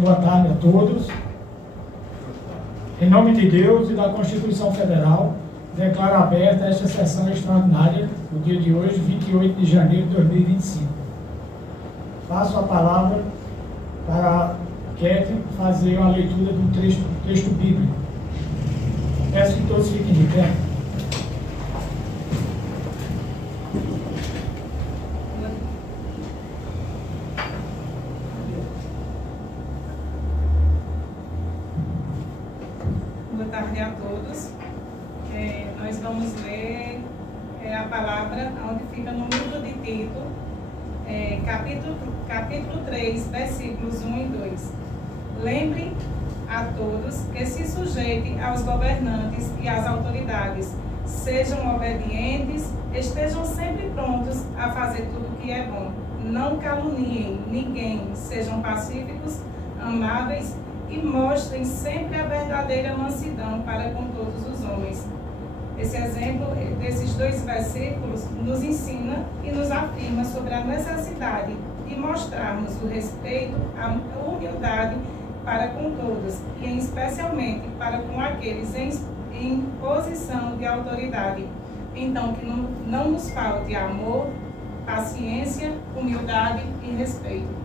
Boa tarde a todos. Em nome de Deus e da Constituição Federal, declaro aberta esta sessão extraordinária no dia de hoje, 28 de janeiro de 2025. Passo a palavra para a Ketty fazer uma leitura do texto bíblico. Peço que todos fiquem de pé. Boa tarde a todos. Nós vamos ler a palavra onde fica no livro de Tito, capítulo 3, versículos 1 e 2. Lembre a todos que se sujeitem aos governantes e às autoridades, sejam obedientes, estejam sempre prontos a fazer tudo o que é bom. Não caluniem ninguém, sejam pacíficos, amáveis e mostrem sempre a verdadeira mansidão para com todos os homens. Esse exemplo desses dois versículos nos ensina e nos afirma sobre a necessidade de mostrarmos o respeito, a humildade para com todos e especialmente para com aqueles em posição de autoridade. Então, que não nos falte amor, paciência, humildade e respeito.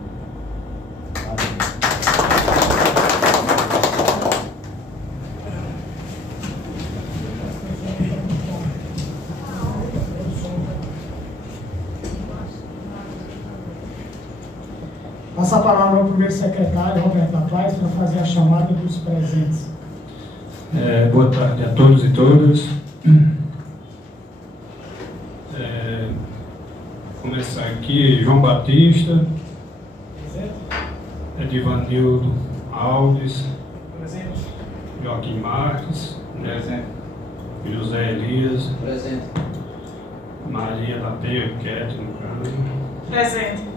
Passa a palavra ao primeiro secretário, Roberto da Paz, para fazer a chamada dos presentes. Boa tarde a todos e todas. Começar aqui, João Batista, Edivanildo Alves, Presente. Joaquim Marques, José Elias, Presente. Maria da Penha, Ketty, no caso. Presente.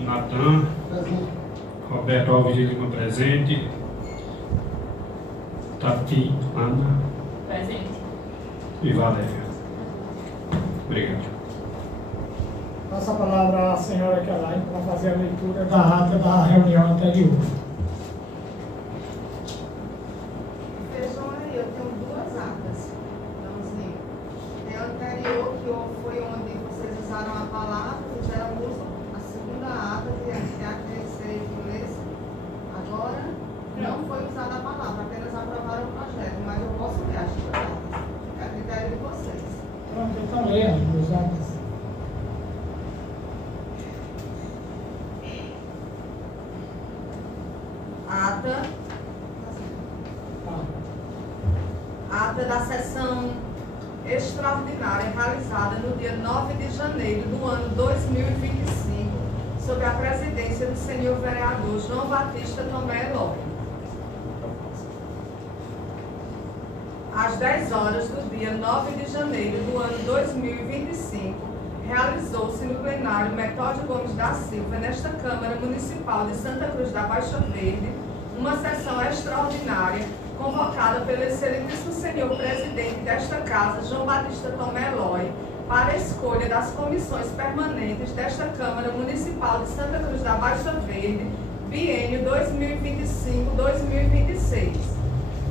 Natan, Presente. Roberto Alves de Lima, presente. Tatiana Presente. e Valéria. Obrigado. Passa a palavra à senhora Kelaine para fazer a leitura da ata da reunião anterior. Vejam aí, eu tenho duas atas. Vamos ler. Tem a anterior, que foi onde vocês usaram a palavra, fizeram uso. A segunda ata, que é a terceira inglesa. Agora, não foi usada a palavra, apenas aprovaram o projeto, mas eu posso ler as duas atas. É a critério de vocês. Pronto, então leia as duas atas. Ata da sessão extraordinária realizada no dia 9 de janeiro do ano 2025, sob a presidência do senhor vereador João Batista Tomé Eloy. Às 10 horas do dia 9 de janeiro do ano 2025, realizou-se no plenário Metódio Gomes da Silva, nesta Câmara Municipal de Santa Cruz da Baixa Verde, uma sessão extraordinária convocada pelo excelentíssimo senhor presidente desta casa, João Batista Tomé Eloy, para a escolha das comissões permanentes desta Câmara Municipal de Santa Cruz da Baixa Verde, biênio 2025-2026.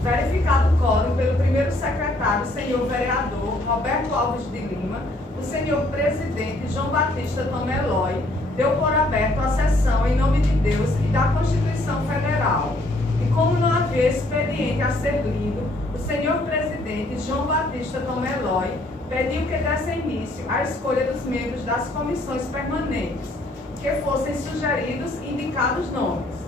Verificado o quórum pelo primeiro secretário, senhor vereador Roberto Alves de Lima, o senhor presidente João Batista Tomé Eloy deu por aberto a sessão em nome de Deus e da Constituição Federal. E como não havia expediente a ser lido, o senhor presidente João Batista Tomé Eloy pediu que desse início à escolha dos membros das comissões permanentes, que fossem sugeridos e indicados nomes,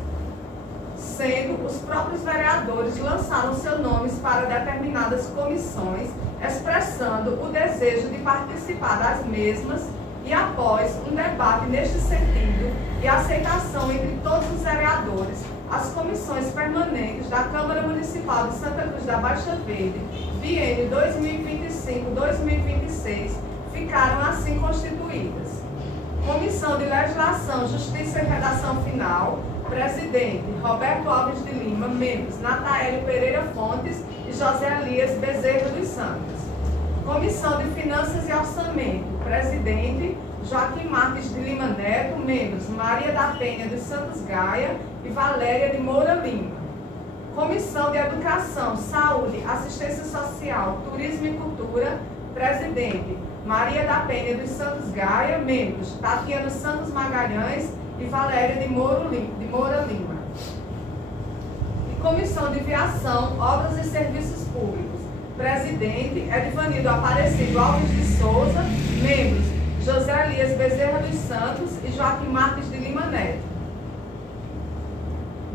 sendo os próprios vereadores lançaram seus nomes para determinadas comissões, expressando o desejo de participar das mesmas e, após um debate neste sentido e aceitação entre todos os vereadores, as comissões permanentes da Câmara Municipal de Santa Cruz da Baixa Verde, biênio 2025-2026, ficaram assim constituídas. Comissão de Legislação, Justiça e Redação Final, presidente Roberto Alves de Lima, membros Nataélio Pereira Fontes e José Elias Bezerra dos Santos. Comissão de Finanças e Orçamento, presidente Joaquim Marques de Lima Neto, membros Maria da Penha dos Santos Gaia e Valéria de Moura Lima. Comissão de Educação, Saúde, Assistência Social, Turismo e Cultura, presidente Maria da Penha dos Santos Gaia, membros Tatiana Santos Magalhães e Valéria de Moura Lima. E Comissão de Viação, Obras e Serviços Públicos, presidente Edvanildo Aparecido Alves de Souza, membros José Elias Bezerra dos Santos e Joaquim Marques de Lima Neto.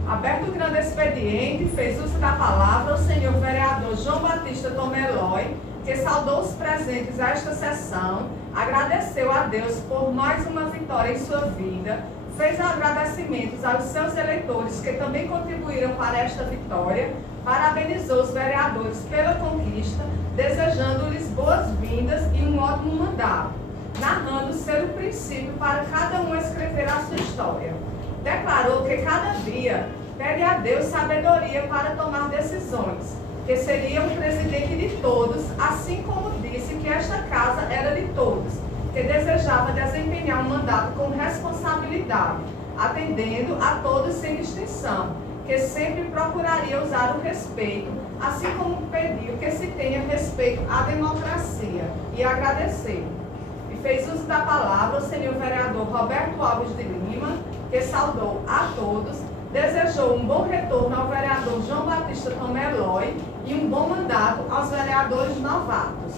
Aberto o grande expediente, fez uso da palavra o senhor vereador João Batista Tomé Eloy, que saudou os presentes a esta sessão, agradeceu a Deus por mais uma vitória em sua vida, fez agradecimentos aos seus eleitores que também contribuíram para esta vitória, parabenizou os vereadores pela conquista, desejando-lhes boas-vindas e um ótimo mandato, narrando ser o princípio para cada um escrever a sua história. Declarou que cada dia pede a Deus sabedoria para tomar decisões, que seria um presidente de todos, assim como disse que esta casa era de todos, que desejava desempenhar um mandato com responsabilidade, atendendo a todos sem distinção, que sempre procuraria usar o respeito, assim como pediu que se tenha respeito à democracia, e agradeceu. E fez uso da palavra o senhor vereador Roberto Alves de Lima, que saudou a todos, desejou um bom retorno ao vereador João Batista Tomé Eloy e um bom mandato aos vereadores novatos.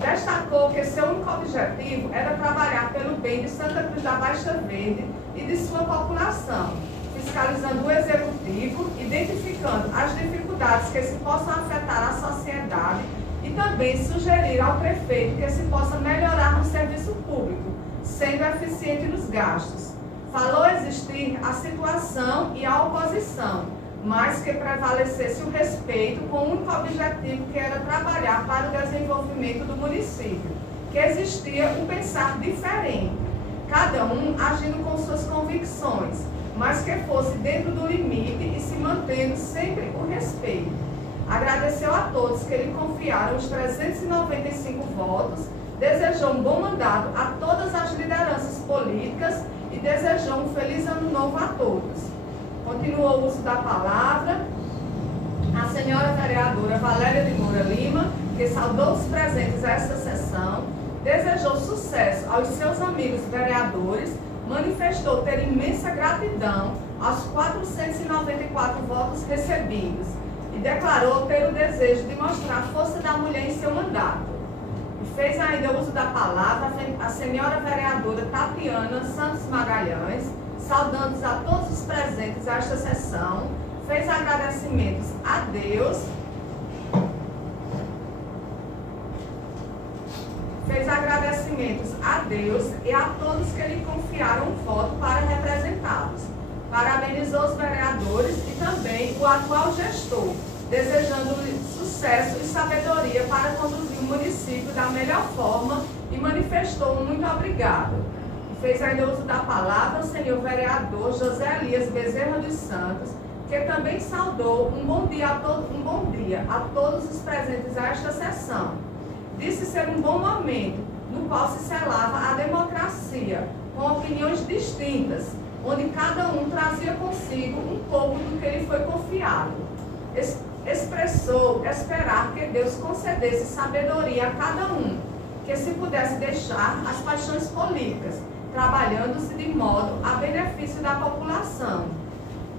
Destacou que seu único objetivo era trabalhar pelo bem de Santa Cruz da Baixa Verde e de sua população, fiscalizando o executivo, identificando as dificuldades que se possam afetar a sociedade e também sugerir ao prefeito que se possa melhorar no serviço público, sendo eficiente nos gastos. Falou existir a situação e a oposição, mas que prevalecesse o respeito com o único objetivo que era trabalhar para o desenvolvimento do município, que existia um pensar diferente, cada um agindo com suas convicções, mas que fosse dentro do limite e se mantendo sempre o respeito. Agradeceu a todos que lhe confiaram os 395 votos, desejou um bom mandato a todas as lideranças políticas e desejou um feliz ano novo a todos. Continuou o uso da palavra a senhora vereadora Valéria de Moura Lima, que saudou os presentes a esta sessão, desejou sucesso aos seus amigos vereadores, manifestou ter imensa gratidão aos 494 votos recebidos e declarou ter o desejo de mostrar a força da mulher em seu mandato. E fez ainda uso da palavra a senhora vereadora Tatiana Santos Magalhães, saudando a todos os presentes a esta sessão, fez agradecimentos a Deus, e a todos que lhe confiaram um voto para representá-los. Parabenizou os vereadores e também o atual gestor, desejando-lhe sucesso e sabedoria para conduzir o município da melhor forma e manifestou um muito obrigado. Fez ainda uso da palavra o senhor vereador José Elias Bezerra dos Santos, que também saudou um bom dia a todos os presentes a esta sessão. Disse ser um bom momento, no qual se selava a democracia, com opiniões distintas, onde cada um trazia consigo um pouco do que lhe foi confiado. Expressou esperar que Deus concedesse sabedoria a cada um, que se pudesse deixar as paixões políticas, trabalhando-se de modo a benefício da população.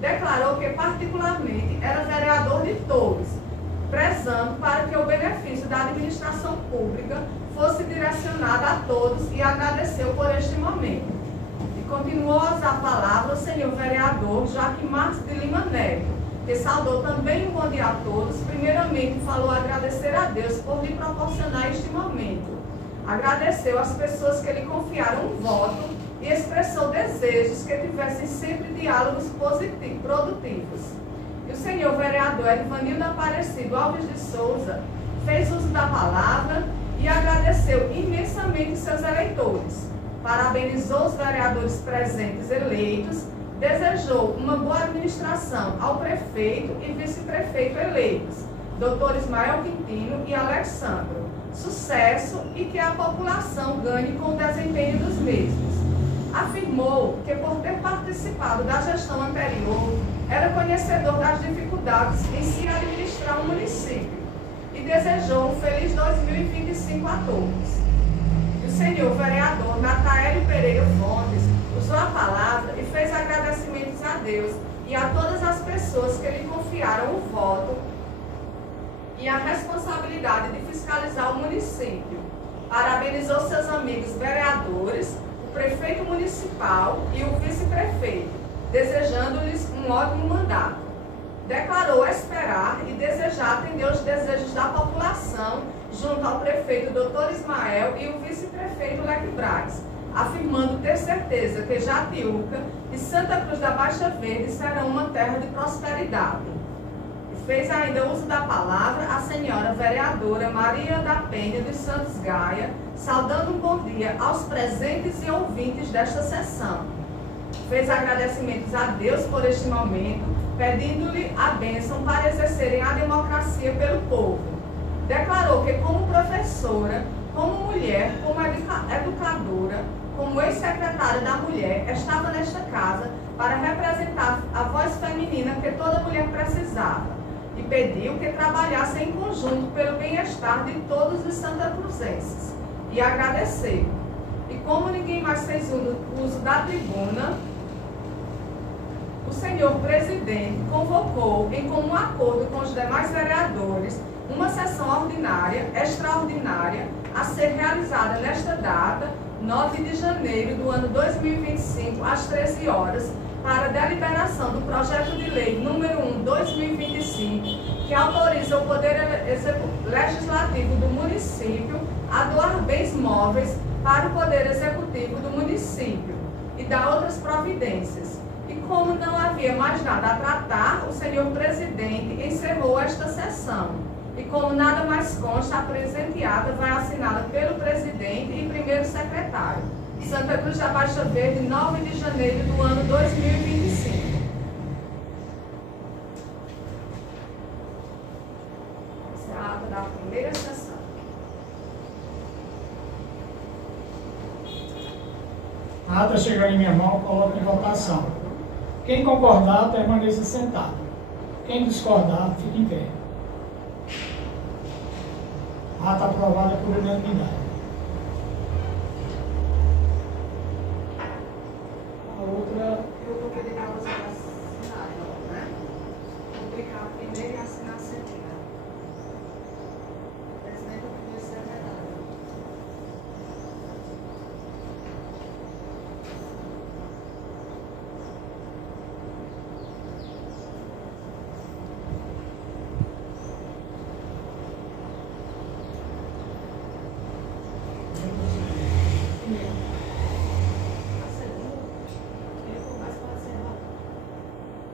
Declarou que particularmente era vereador de todos, prezando para que o benefício da administração pública fosse direcionado a todos e agradeceu por este momento. E continuou a usar a palavra o senhor vereador Joaquim Marques de Lima Neto, que saudou também um bom dia a todos. Primeiramente falou agradecer a Deus por lhe proporcionar este momento. Agradeceu às pessoas que lhe confiaram um voto e expressou desejos que tivessem sempre diálogos produtivos. E o senhor vereador Edvanildo Aparecido Alves de Souza fez uso da palavra e agradeceu imensamente seus eleitores. Parabenizou os vereadores presentes eleitos, desejou uma boa administração ao prefeito e vice-prefeito eleitos, doutor Ismael Quintino e Alexandro. sucesso e que a população ganhe com o desempenho dos mesmos. Afirmou que, por ter participado da gestão anterior, era conhecedor das dificuldades em se administrar um município e desejou um feliz 2025 a todos. E o senhor vereador Nataélio Pereira Fontes usou a palavra e fez agradecimentos a Deus e a todas as pessoas que lhe confiaram o voto e a responsabilidade de fiscalizar o município. Parabenizou seus amigos vereadores, o prefeito municipal e o vice-prefeito, desejando-lhes um ótimo mandato. Declarou esperar e desejar atender os desejos da população junto ao prefeito Dr. Ismael e o vice-prefeito Leque Braz, afirmando ter certeza que Jatiuca e Santa Cruz da Baixa Verde serão uma terra de prosperidade. Fez ainda uso da palavra a senhora vereadora Maria da Penha dos Santos Gaia, saudando um bom dia aos presentes e ouvintes desta sessão. Fez agradecimentos a Deus por este momento, pedindo-lhe a bênção para exercerem a democracia pelo povo. Declarou que como professora, como mulher, como educadora, como ex-secretária da mulher, estava nesta casa para representar a voz feminina que toda mulher precisava. E pediu que trabalhasse em conjunto pelo bem-estar de todos os santacruzenses. E agradeceu. E como ninguém mais fez uso da tribuna, o senhor presidente convocou, em comum acordo com os demais vereadores, uma sessão ordinária, extraordinária, a ser realizada nesta data, 9 de janeiro do ano 2025, às 13 horas, para a deliberação do projeto de lei número 1/2025, que autoriza o Poder Legislativo do município a doar bens móveis para o Poder Executivo do município e dar outras providências. E como não havia mais nada a tratar, o senhor presidente encerrou esta sessão. E como nada mais consta, a presente ata vai assinada pelo presidente e primeiro secretário. Santa Cruz da Baixa Verde, 9 de janeiro do ano 2025. Essa é a ata da primeira sessão. A ata chegando em minha mão, coloco em votação. Quem concordar, permaneça sentado. Quem discordar, fique em pé. A ata aprovada por unanimidade. A outra... Eu vou pedir para vocês assinarem, né? Vou clicar primeiro e assinar a segunda. Presidente do primeiro secretário.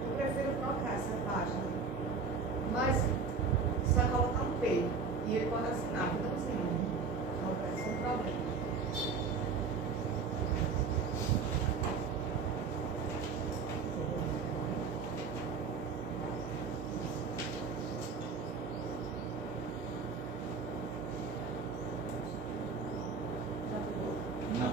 Eu prefiro trocar essa página. Mas só colocar um P e ele pode assinar. Então, assim, não vai ser um problema. Não.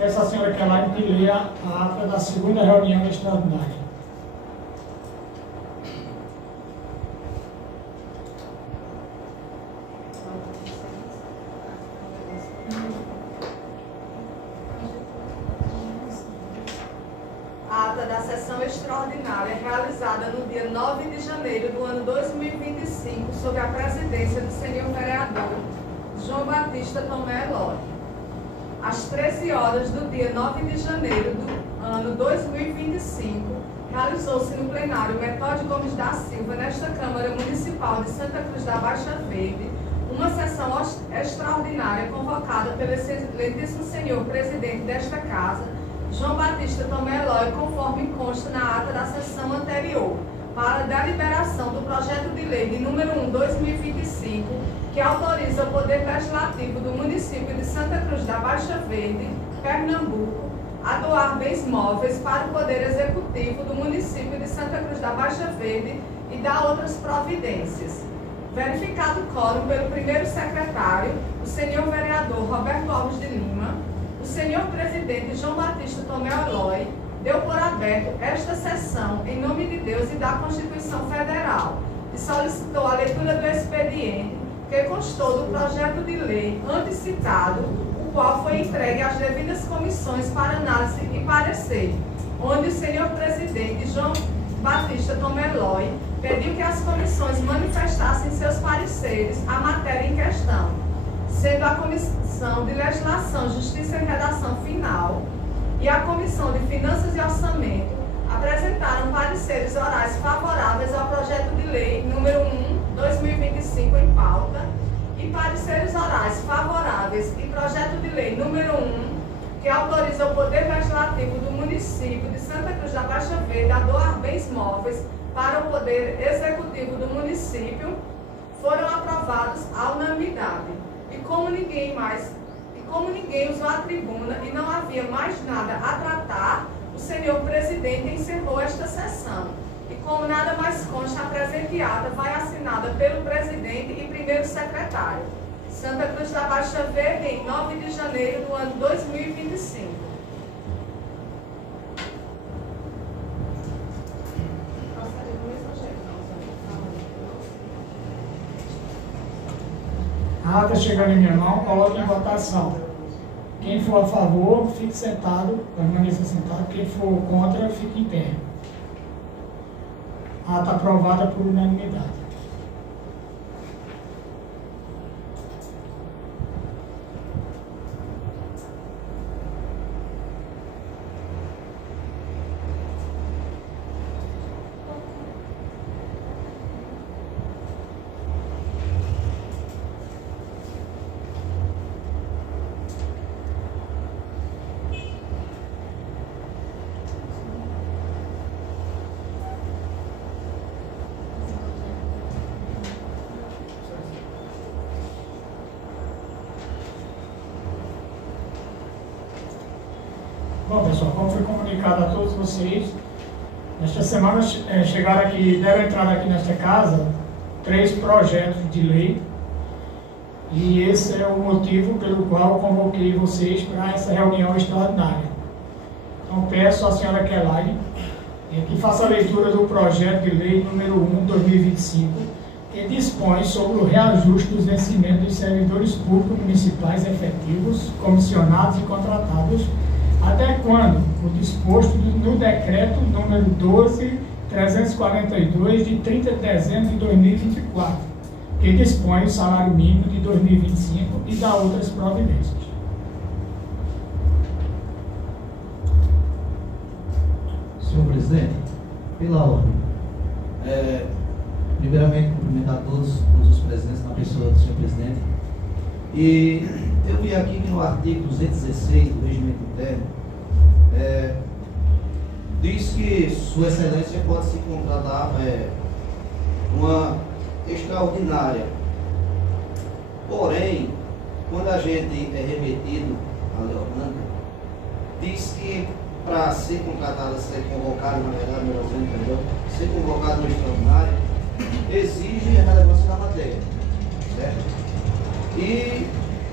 Essa senhora quer lá que lê a ata da segunda reunião extraordinária. A ata da sessão extraordinária realizada no dia 9 de janeiro do ano 2025, sob a presidência do senhor vereador João Batista Tomé Eloy. Às 13 horas do dia 9 de janeiro do ano 2025, realizou-se no plenário Metódio Gomes da Silva, nesta Câmara Municipal de Santa Cruz da Baixa Verde, uma sessão extraordinária convocada pelo excelentíssimo senhor presidente desta casa, João Batista Tomé Eloy, conforme consta na ata da sessão anterior, para a deliberação do projeto de lei de número 1/2025, que autoriza o Poder Legislativo do município de Santa Cruz da Baixa Verde, Pernambuco, a doar bens móveis para o Poder Executivo do município de Santa Cruz da Baixa Verde e dar outras providências. Verificado o quórum pelo primeiro secretário, o senhor vereador Roberto Alves de Lima, o senhor presidente João Batista Tomé Eloy deu por aberto esta sessão em nome de Deus e da Constituição Federal e solicitou a leitura do expediente que constou do projeto de lei antecitado, o qual foi entregue às devidas comissões para análise e parecer, onde o senhor presidente João Batista Tomé Eloy pediu que as comissões manifestassem seus pareceres à matéria em questão, sendo a Comissão de Legislação, Justiça e Redação Final e a Comissão de Finanças e Orçamento apresentaram pareceres orais favoráveis ao projeto de lei número 1/2025 em pauta e pareceres orais favoráveis e projeto de lei número 1 que autoriza o Poder Legislativo do município de Santa Cruz da Baixa Verde a doar bens móveis para o Poder Executivo do município, foram aprovados à unanimidade. E como ninguém usou a tribuna e não havia mais nada a tratar, o senhor presidente encerrou esta sessão. E como nada mais consta, a presente ata vai assinada pelo presidente e primeiro secretário. Santa Cruz da Baixa Verde, em 9 de janeiro do ano 2025. A ata chegando em minha mão, coloque em votação. Quem for a favor, fique sentado, permaneça sentado. Quem for contra, fique em pé. A ata aprovada por unanimidade. Bom, pessoal, como foi comunicado a todos vocês, nesta semana chegaram aqui, deram entrada aqui nesta casa 3 projetos de lei, e esse é o motivo pelo qual convoquei vocês para essa reunião extraordinária. Então peço à senhora Kelly que faça a leitura do projeto de lei número 1/2025, que dispõe sobre o reajuste dos vencimentos dos servidores públicos municipais efetivos, comissionados e contratados, adequando o disposto no decreto número 12.342 de 30 de dezembro de 2024, que dispõe o salário mínimo de 2025 e dá outras providências. Senhor presidente, pela ordem, primeiramente cumprimentar todos os presentes na pessoa do senhor presidente. E eu vi aqui que no artigo 216 do Regimento Interno diz que Sua Excelência pode se contratar uma extraordinária. Porém, quando a gente é remetido à Lei Orgânica, diz que para ser contratado, ser convocado, na verdade, melhor dizendo, entendeu? Ser convocado no extraordinário, exige a relevância da matéria, certo? E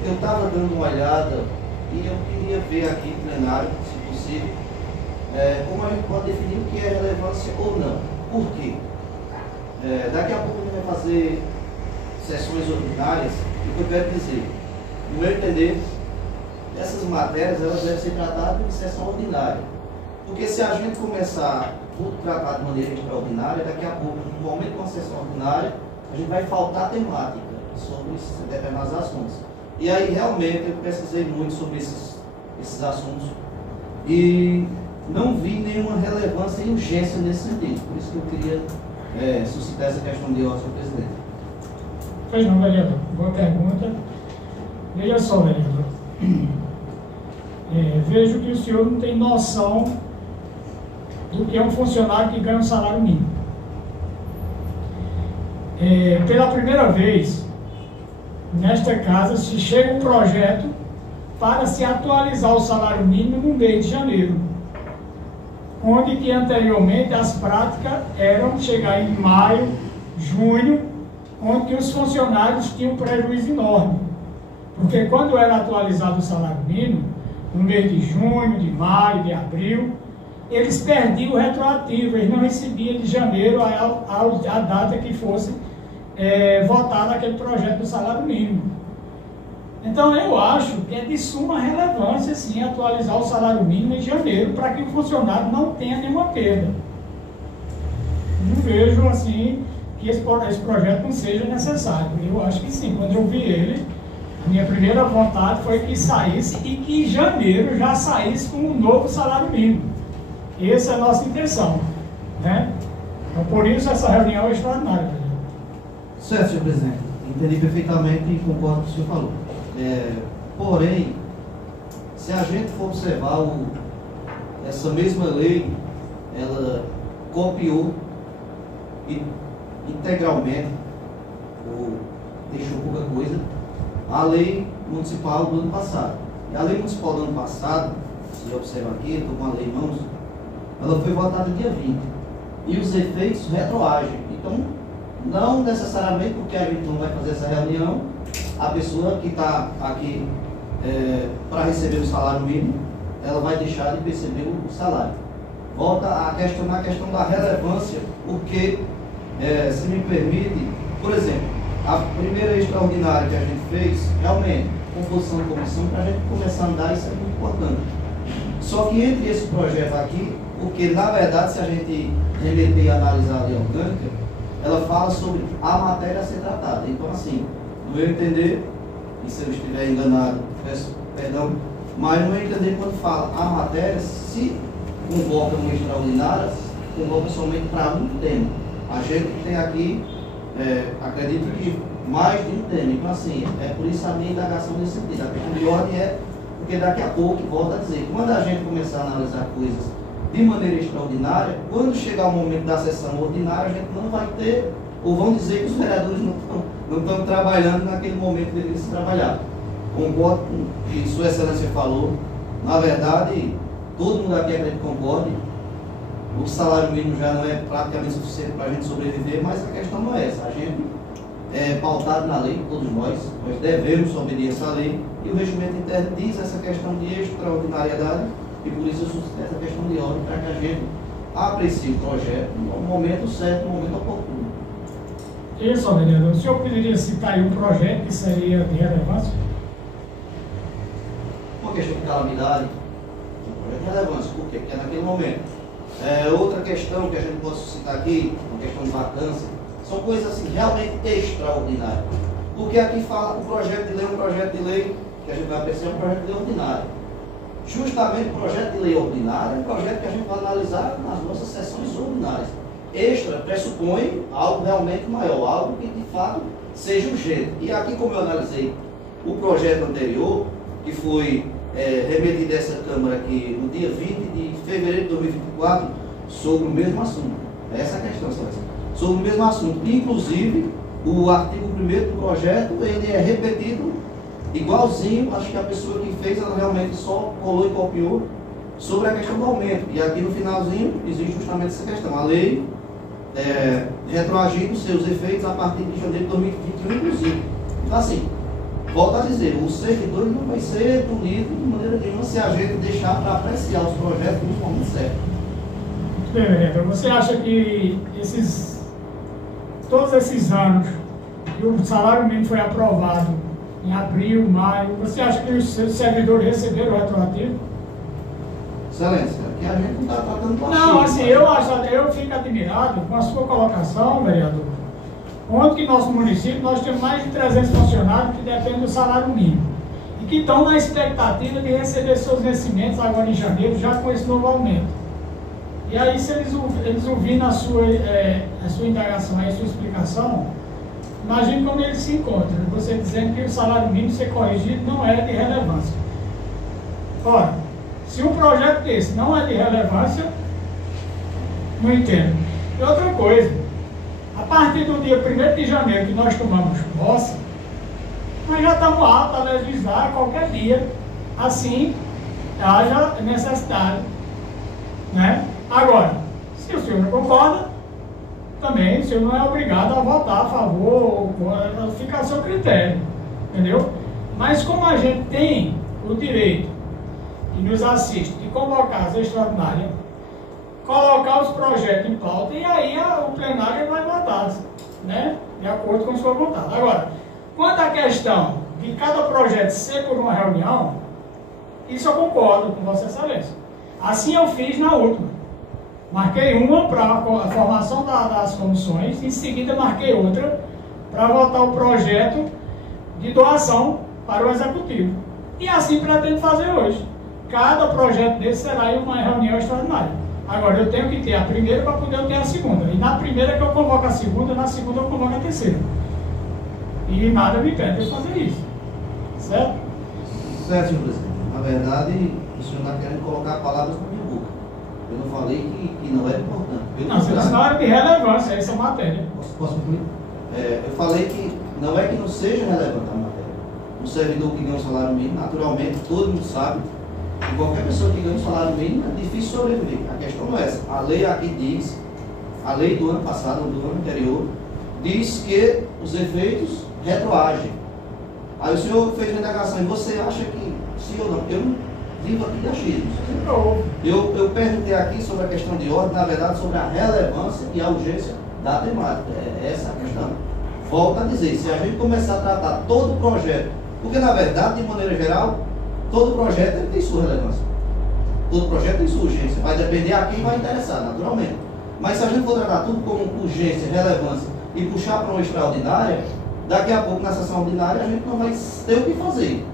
eu estava dando uma olhada e eu queria ver aqui no plenário, se possível, como a gente pode definir o que é relevância ou não. Por quê? Daqui a pouco a gente vai fazer sessões ordinárias, e o que eu quero dizer, no meu entender, essas matérias elas devem ser tratadas em sessão ordinária. Porque se a gente começar tudo tratado de maneira extraordinária, daqui a pouco, no momento de uma sessão ordinária, a gente vai faltar temática sobre determinados assuntos. E aí realmente eu pesquisei muito sobre esses assuntos e não vi nenhuma relevância e urgência nesse sentido. Por isso que eu queria suscitar essa questão de ordem, senhor presidente. Pois não, vereador. Boa pergunta. Veja só, vereador. Vejo que o senhor não tem noção do que é um funcionário que ganha um salário mínimo. Pela primeira vez, nesta casa, se chega um projeto para se atualizar o salário mínimo no mês de janeiro, onde que anteriormente as práticas eram chegar em maio, junho, onde que os funcionários tinham um prejuízo enorme, porque quando era atualizado o salário mínimo, no mês de junho, de maio, de abril, eles perdiam o retroativo, eles não recebiam de janeiro a data que fosse votado aquele projeto do salário mínimo. Então eu acho que é de suma relevância sim atualizar o salário mínimo em janeiro para que o funcionário não tenha nenhuma perda. Não vejo assim que esse projeto não seja necessário. Eu acho que sim, quando eu vi ele, a minha primeira vontade foi que saísse e que em janeiro já saísse com um novo salário mínimo. Essa é a nossa intenção, né? Então por isso essa reunião é extraordinária. Certo, senhor presidente. Entendi perfeitamente e concordo com o que o senhor falou. Porém, se a gente for observar essa mesma lei, ela copiou integralmente, ou deixou pouca coisa, a lei municipal do ano passado. E a lei municipal do ano passado, se observa aqui, eu estou com a lei em mãos, ela foi votada dia 20. E os efeitos retroagem. Então, não necessariamente porque a gente não vai fazer essa reunião, a pessoa que está aqui para receber o salário mínimo, ela vai deixar de perceber o salário. Volta a questionar a questão da relevância, porque, se me permite, por exemplo, a primeira extraordinária que a gente fez, realmente, composição de comissão, para a gente começar a andar, isso é muito importante. Só que entre esse projeto aqui, porque na verdade, se a gente remeter e analisar a lei orgânica, ela fala sobre a matéria a ser tratada. Então, assim, no meu entender, e se eu estiver enganado, peço perdão, mas no meu entender, quando fala a matéria, se convoca uma extraordinária, convoca somente para um tema. A gente tem aqui, acredito que mais de um tema. Então, assim, é por isso a minha indagação nesse sentido. A questão de ordem porque daqui a pouco, volto a dizer, quando a gente começar a analisar coisas de maneira extraordinária, quando chegar o momento da sessão ordinária, a gente não vai ter, ou vão dizer que os vereadores não estão trabalhando naquele momento que deveria se trabalhar. Concordo com o que Sua Excelência falou. Na verdade, todo mundo aqui acredita que concorde. O salário mínimo já não é praticamente suficiente para a gente sobreviver, mas a questão não é essa. A gente é pautado na lei, todos nós devemos obedecer essa lei, e o regimento interno diz essa questão de extraordinariedade, e por isso eu suscito essa questão de ordem, para que a gente aprecie o projeto no momento certo, no momento oportuno. Isso, vereador. O senhor poderia citar aí um projeto que seria de relevância? Uma questão de calamidade, um projeto de relevância. Por quê? Porque é naquele momento. Outra questão que a gente pode suscitar aqui, uma questão de vacância, são coisas assim, realmente extraordinárias. Porque aqui fala o projeto de lei, um projeto de lei que a gente vai apreciar, um projeto de lei ordinário. Justamente o projeto de lei ordinário é um projeto que a gente vai analisar nas nossas sessões ordinárias. Extra pressupõe algo realmente maior, algo que de fato seja urgente. E aqui, como eu analisei o projeto anterior, que foi remetido a essa Câmara aqui no dia 20 de fevereiro de 2024, sobre o mesmo assunto. Essa é a questão, Celeste. Sobre o mesmo assunto. Inclusive, o artigo 1º do projeto, ele é repetido igualzinho, acho que a pessoa que fez, ela realmente só colou e copiou sobre a questão do aumento. E aqui no finalzinho, existe justamente essa questão. A lei retroagindo seus efeitos a partir de janeiro de 2021, inclusive. Então, assim, volto a dizer, o servidor não vai ser punido de maneira nenhuma se a gente deixar para apreciar os projetos no momento certo. Muito bem, vereador. Você acha que todos esses anos que o salário mínimo foi aprovado em abril, maio, você acha que os servidores receberam o retroativo? Excelência, aqui a gente não está tratando com a Não, assim, eu fico admirado com a sua colocação, vereador, Onde que nosso município nós temos mais de 300 funcionários que dependem do salário mínimo e que estão na expectativa de receber seus vencimentos agora em janeiro, já com esse novo aumento. E aí, se eles ouvirem a sua indagação, a sua explicação, imagine como eles se encontram. Você dizendo que o salário mínimo ser corrigido não é de relevância. Ora, se um projeto desse não é de relevância, não entendo. E outra coisa, a partir do dia 1º de janeiro que nós tomamos posse, nós já estamos aptos a legislar qualquer dia, assim haja necessidade, né? Agora, se o senhor não concorda, também o senhor não é obrigado a votar a favor, ou fica a seu critério, entendeu? Mas como a gente tem o direito que nos assiste de convocar as extraordinárias, colocar os projetos em pauta e aí o plenário vai votar, né? De acordo com a sua vontade. Agora, quanto à questão de cada projeto ser por uma reunião, isso eu concordo com Vossa Excelência. Assim eu fiz na última. Marquei uma para a formação das comissões, em seguida marquei outra para votar o projeto de doação para o Executivo. E assim pretendo fazer hoje. Cada projeto desse será em uma reunião extraordinária. Agora, eu tenho que ter a primeira para poder ter a segunda. E na primeira que eu convoco a segunda, na segunda eu convoco a terceira. E nada me impede de fazer isso. Certo? Certo, senhor presidente. Na verdade, o senhor está querendo colocar palavras na minha boca. Eu não falei que não era importante. Não, você não é de relevância essa matéria. Posso concluir? Eu falei que não é que não seja relevante a matéria. Um servidor que ganha um salário mínimo, naturalmente, todo mundo sabe que qualquer pessoa que ganha um salário mínimo é difícil sobreviver. A questão não é essa. A lei aqui diz, a lei do ano passado, do ano anterior, diz que os efeitos retroagem. Aí o senhor fez uma indagação e você acha que sim ou não? Eu não vivo aqui de achismos. Eu perguntei aqui sobre a questão de ordem, na verdade sobre a relevância e a urgência da temática. É essa a questão. Volto a dizer, se a gente começar a tratar todo o projeto, porque na verdade, de maneira geral, todo projeto ele tem sua relevância. Todo projeto tem sua urgência. Vai depender a quem vai interessar, naturalmente. Mas se a gente for tratar tudo como urgência, relevância e puxar para uma extraordinária, daqui a pouco na sessão ordinária a gente não vai ter o que fazer.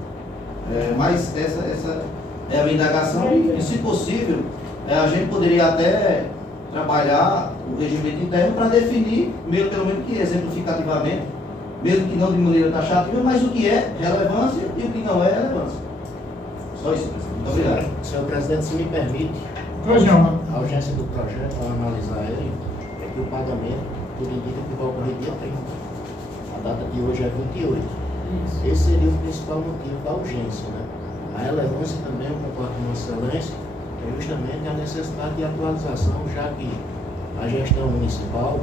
Mas essa é a minha indagação e, se possível, a gente poderia até trabalhar o regimento interno para definir, pelo menos que exemplificativamente, mesmo que não de maneira taxativa, mas o que é relevância e o que não é relevância. Só isso, presidente. Muito obrigado. Senhor presidente, se me permite, a urgência do projeto, ao analisar ele, é que o pagamento, tudo indica que vai ocorrer dia 30. A data de hoje é 28. Esse seria o principal motivo da urgência, né? A relevância também, eu concordo com Vossa Excelência, é justamente a necessidade de atualização, já que a gestão municipal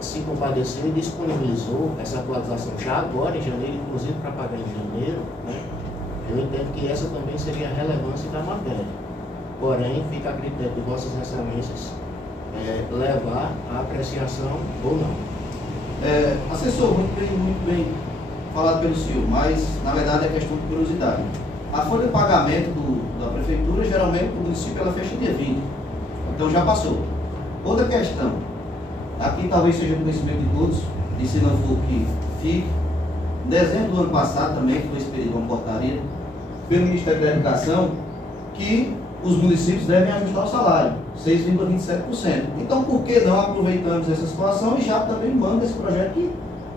se compadeceu e disponibilizou essa atualização já agora em janeiro, inclusive para pagar em janeiro, né? Eu entendo que essa também seria a relevância da matéria. Porém, fica a critério de Vossas Excelências levar a apreciação ou não. Assessor, muito bem falado pelo senhor, mas na verdade é questão de curiosidade. A folha de pagamento da prefeitura, geralmente o município ela fecha dia 20, então já passou. Outra questão, aqui talvez seja conhecimento de todos, e se não for que fique, em dezembro do ano passado também foi expedida uma portaria pelo Ministério da Educação que os municípios devem ajustar o salário, 6,27%. Então, por que não aproveitamos essa situação e já também manda esse projeto que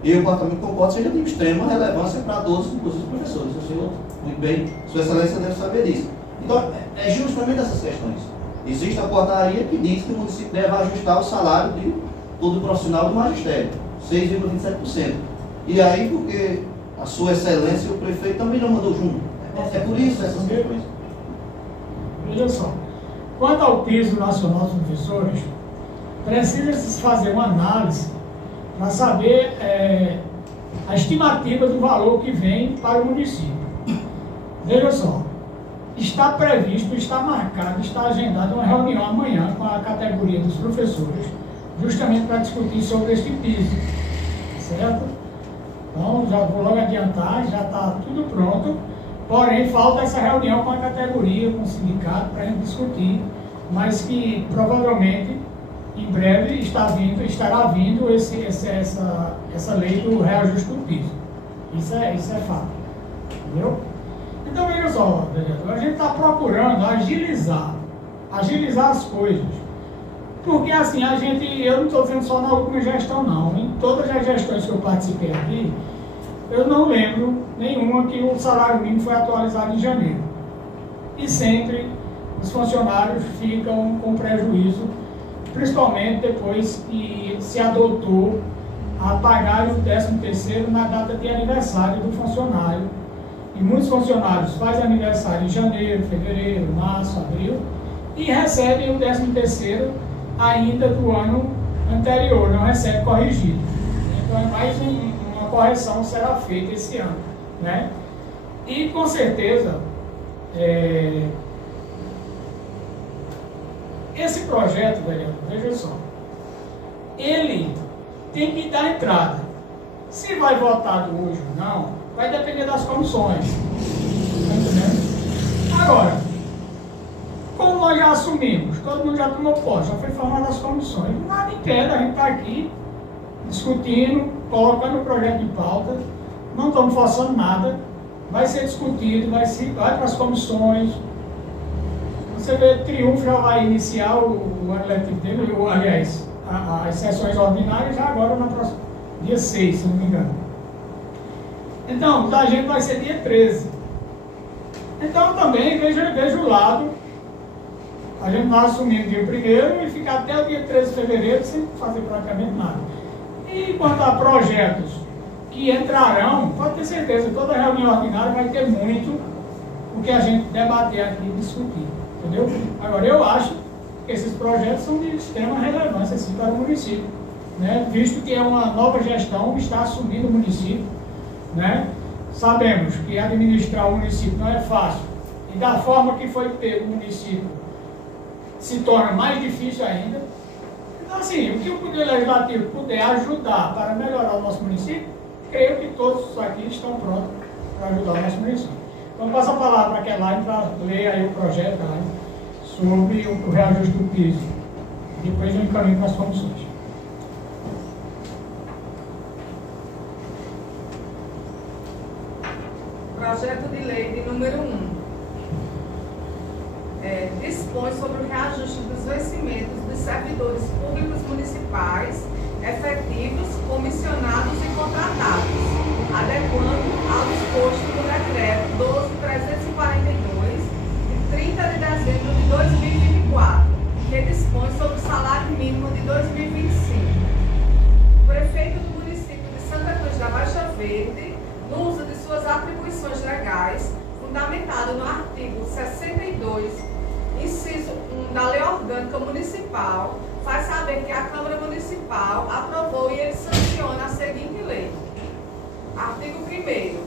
eu, particularmente, concordo, seja de extrema relevância para todos, inclusive os professores. O senhor, muito bem, Sua Excelência deve saber disso. Então, é justamente essas questões. Existe a portaria que diz que o município deve ajustar o salário de todo profissional do magistério, 6,27%. E aí, porque a Sua Excelência e o prefeito também não mandou junto. É por isso essas questões. Veja só, quanto ao piso nacional dos professores, precisa-se fazer uma análise para saber a estimativa do valor que vem para o município. Veja só, está previsto, está marcado, está agendada uma reunião amanhã com a categoria dos professores, justamente para discutir sobre este piso, certo? Então, já vou logo adiantar, já está tudo pronto. Porém, falta essa reunião com a categoria, com o sindicato, para a gente discutir, mas que provavelmente, em breve estará vindo essa lei do reajuste do piso. Isso é fato. Entendeu? Então, veja só, vereador, a gente está procurando agilizar as coisas. Porque, assim, eu não estou dizendo só na última gestão, não. Em todas as gestões que eu participei aqui, eu não lembro nenhuma que o salário mínimo foi atualizado em janeiro. E sempre os funcionários ficam com prejuízo, principalmente depois que se adotou a pagar o 13º na data de aniversário do funcionário. E muitos funcionários fazem aniversário em janeiro, fevereiro, março, abril e recebem o 13º ainda do ano anterior, não recebe corrigido. Então, mais uma correção será feita esse ano, né? E, com certeza, esse projeto, vereador, veja só, ele tem que dar entrada. Se vai votado hoje ou não, vai depender das comissões. Está entendendo? Agora, como nós já assumimos, todo mundo já tomou posse, já foi formado as comissões, nada impede, a gente está aqui discutindo, colocando o projeto em pauta, não estamos forçando nada, vai ser discutido, vai para as comissões. Você vê, Triunfo já vai iniciar o ano letivo dele, aliás, as sessões ordinárias já agora na próxima, dia 6, se não me engano. Então, da gente vai ser dia 13. Então, também veja o lado. A gente vai assumir o dia 1º e ficar até o dia 13 de fevereiro sem fazer praticamente nada. E quanto a projetos que entrarão, pode ter certeza, toda reunião ordinária vai ter muito o que a gente debater aqui e discutir. Entendeu? Agora, eu acho que esses projetos são de extrema relevância assim, para o município, né? Visto que é uma nova gestão que está assumindo o município, né? Sabemos que administrar o município não é fácil, e da forma que foi pego o município se torna mais difícil ainda. Então, assim, o que o Poder Legislativo puder ajudar para melhorar o nosso município, creio que todos aqui estão prontos para ajudar o nosso município. Então, passo a palavra para a Kelaine para ler aí o projeto sobre o reajuste do piso. Depois eu encaminho para as comissões. Projeto de lei de número 1. Dispõe sobre o reajuste dos vencimentos dos servidores públicos municipais, efetivos, comissionados e contratados, adequando ao disposto no decreto 12.342, de 30 de dezembro de 2024, que dispõe sobre o salário mínimo de 2025. O prefeito do município de Santa Cruz da Baixa Verde, no uso de suas atribuições legais, fundamentado no artigo 62, inciso 1 da Lei Orgânica Municipal, faz saber que a Câmara Municipal aprovou e ele sanciona a seguinte lei. Artigo 1º.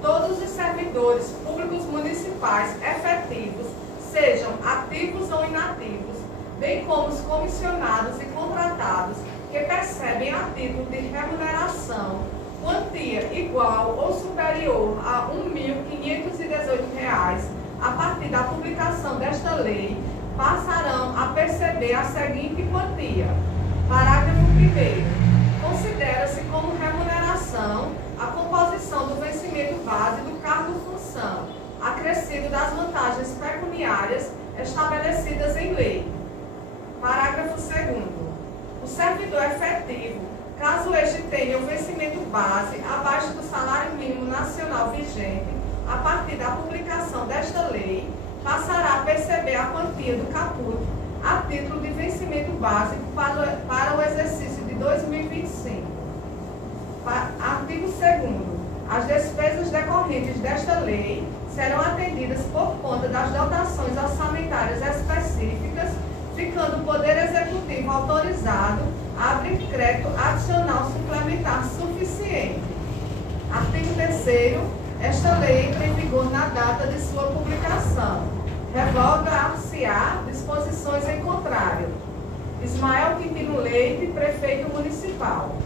Todos os servidores públicos municipais efetivos, sejam ativos ou inativos, bem como os comissionados e contratados que percebem a título de remuneração quantia igual ou superior a R$ 1.518 a partir da publicação desta lei, passarão a perceber a seguinte quantia. Parágrafo 1º. Considera-se como remuneração a composição do vencimento base do cargo-função, acrescido das vantagens pecuniárias estabelecidas em lei. Parágrafo 2º. O servidor efetivo, caso este tenha o vencimento base abaixo do salário mínimo nacional vigente, a partir da publicação desta lei, passará a perceber a quantia do caput a título de vencimento básico para o exercício de 2025. Artigo 2º. As despesas decorrentes desta lei serão atendidas por conta das dotações orçamentárias específicas, ficando o Poder Executivo autorizado a abrir crédito adicional suplementar suficiente. Artigo 3º. Esta lei entra em vigor na data de sua publicação. Revoga-se-á disposições em contrário. Ismael Quintino Leite, Prefeito Municipal.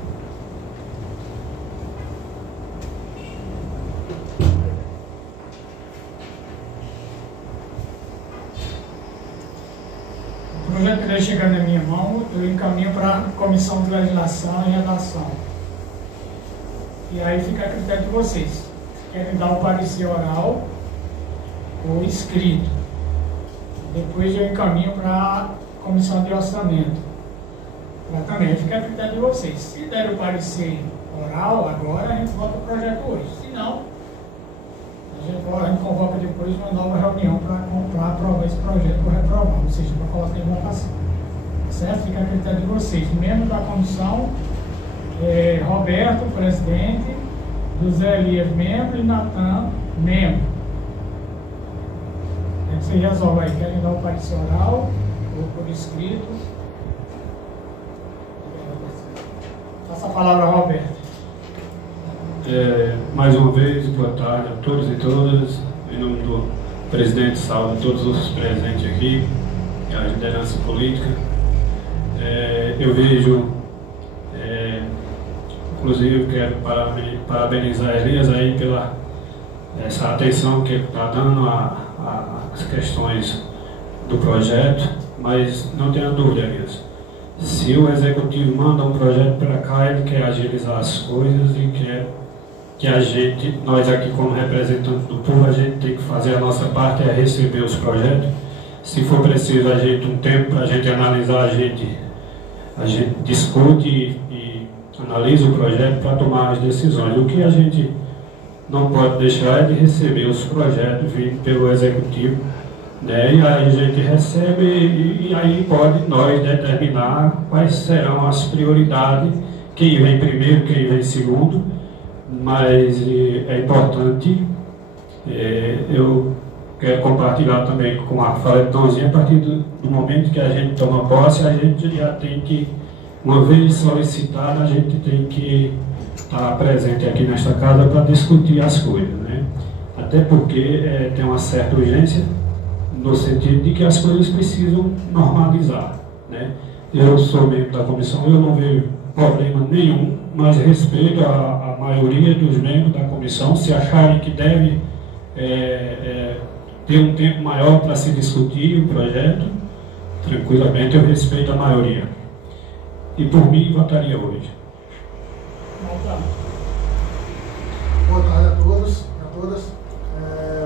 O projeto de ele chegar na minha mão, eu encaminho para a Comissão de Legislação e Redação. E aí fica a critério de vocês. Querem dar um parecer oral ou escrito. Depois eu encaminho para a Comissão de Orçamento. Também fica a critério de vocês. Se der o parecer oral, agora a gente vota o projeto hoje. Se não, a gente convoca depois uma nova reunião para aprovar esse projeto ou reprovar, ou seja, para colocar em votação. Certo? Fica a critério de vocês. Membro da comissão, Roberto, presidente, José Elias, membro, e Natan, membro. Você resolve aí, querem dar o parecer oral ou por escrito? Passa a palavra, Roberto. Mais uma vez, boa tarde a todos e todas. Em nome do presidente, salve todos os presentes aqui, a liderança política. Eu vejo, inclusive, quero parabenizar Elias aí pela essa atenção que ele está dando às questões do projeto, mas não tenha dúvida, Elias. Se o executivo manda um projeto para cá, ele quer agilizar as coisas e quer que nós aqui como representantes do povo, a gente tem que fazer a nossa parte, é receber os projetos. Se for preciso um tempo para a gente analisar, a gente discute e analisa o projeto para tomar as decisões. O que a gente não pode deixar é de receber os projetos vindos pelo executivo, né? E aí a gente recebe e aí pode nós determinar quais serão as prioridades, quem vem primeiro, quem vem segundo, mas é importante, eu quero compartilhar também com a fala de Donzinha, a partir do momento que a gente toma posse, a gente já tem que, uma vez solicitado, a gente tem que estar presente aqui nesta casa para discutir as coisas, né? Até porque tem uma certa urgência, no sentido de que as coisas precisam normalizar, né? Eu sou membro da comissão, eu não vejo problema nenhum, mas respeito a maioria dos membros da comissão. Se acharem que deve ter um tempo maior para se discutir o projeto, tranquilamente eu respeito a maioria. E por mim, votaria hoje. Boa tarde a todos e a todas.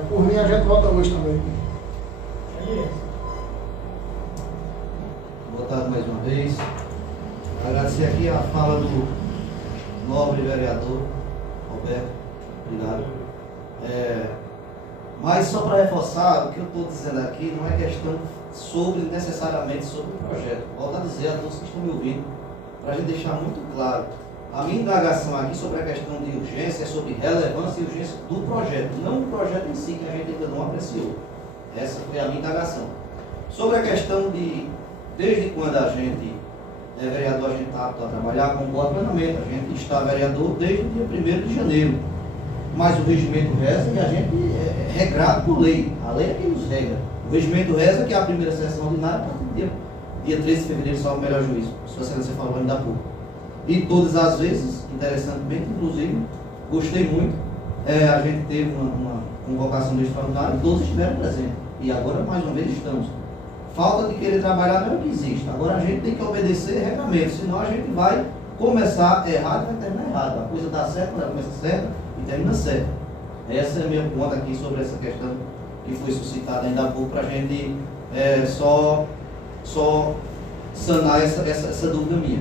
Por mim, a gente vota hoje também. Boa tarde mais uma vez. Agradecer aqui a fala do nobre vereador Roberto. Obrigado. Mas só para reforçar, o que eu estou dizendo aqui não é questão necessariamente sobre o projeto. Volto a dizer a todos que estão me ouvindo, para a gente deixar muito claro. A minha indagação aqui sobre a questão de urgência é sobre relevância e urgência do projeto, não o projeto em si, que a gente ainda não apreciou. Essa foi a minha indagação. Sobre a questão de, desde quando a gente é vereador, a gente está apto a trabalhar, concordo plenamente. A gente está vereador desde o dia 1º de janeiro. Mas o regimento reza e a gente é regrado por lei. A lei é quem nos regra. O regimento reza que é a primeira sessão ordinária a partir do dia 13 de fevereiro, salvo o melhor juízo. Sua Excelência falou ainda há pouco. E todas as vezes, interessantemente, inclusive, gostei muito, a gente teve uma convocação de extraordinário e todos estiveram presentes. E agora, mais uma vez, estamos. Falta de querer trabalhar não é o que existe. Agora a gente tem que obedecer regulamentos, senão a gente vai começar errado e vai terminar errado. A coisa dá certo, ela começa certa e termina certa. Essa é a minha ponta aqui sobre essa questão que foi suscitada ainda há pouco, para a gente só sanar essa dúvida minha.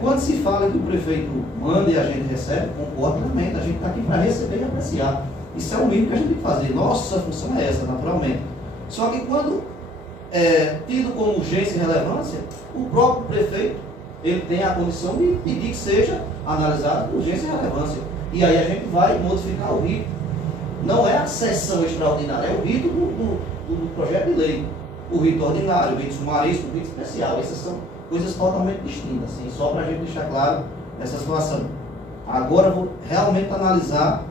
Quando se fala que o prefeito manda e a gente recebe, concordo plenamente, a gente está aqui para receber e apreciar. Isso é o mínimo que a gente tem que fazer. Nossa função é essa, naturalmente. Só que quando tido como urgência e relevância, o próprio prefeito ele tem a condição de pedir que seja analisado com urgência e relevância. E aí a gente vai modificar o rito. Não é a sessão extraordinária, é o rito do projeto de lei. O rito ordinário, o rito sumaríssimo, o rito especial. Essas são coisas totalmente distintas, assim, só para a gente deixar claro essa situação. Agora eu vou realmente analisar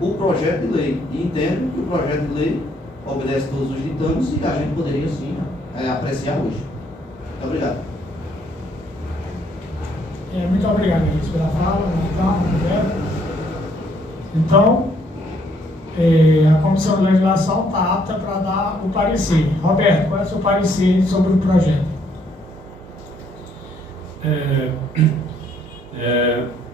o projeto de lei e entendo que o projeto de lei obedece todos os ditames e a gente poderia sim apreciar hoje. Muito obrigado. Muito obrigado, Luiz, pela fala. Então, a Comissão de Legislação está apta para dar o parecer. Roberto, qual é o seu parecer sobre o projeto?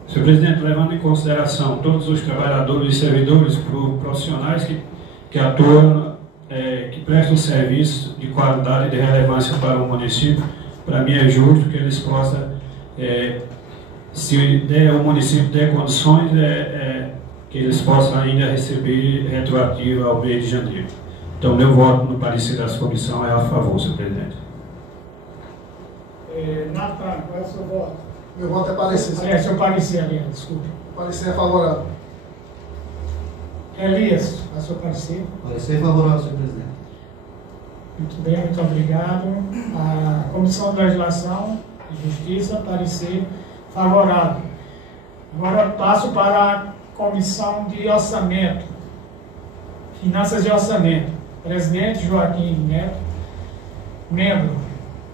Senhor presidente, levando em consideração todos os trabalhadores e servidores profissionais que atuam, que prestam serviço de qualidade e de relevância para o município, para mim é justo que eles possam, se o município der condições, que eles possam ainda receber retroativo ao mês de janeiro. Então, meu voto no parecer dessa comissão é a favor, senhor presidente. Natan, qual é o seu voto? Meu voto é parecer. Seu parecer, Elias, desculpa. O parecer é favorável. Elias, qual é o seu parecer? Parecer favorável, senhor presidente. Muito bem, muito obrigado. A Comissão de Legislação e Justiça, parecer favorável. Agora passo para a Comissão de Orçamento, Finanças e Orçamento. Presidente Joaquim Neto, membro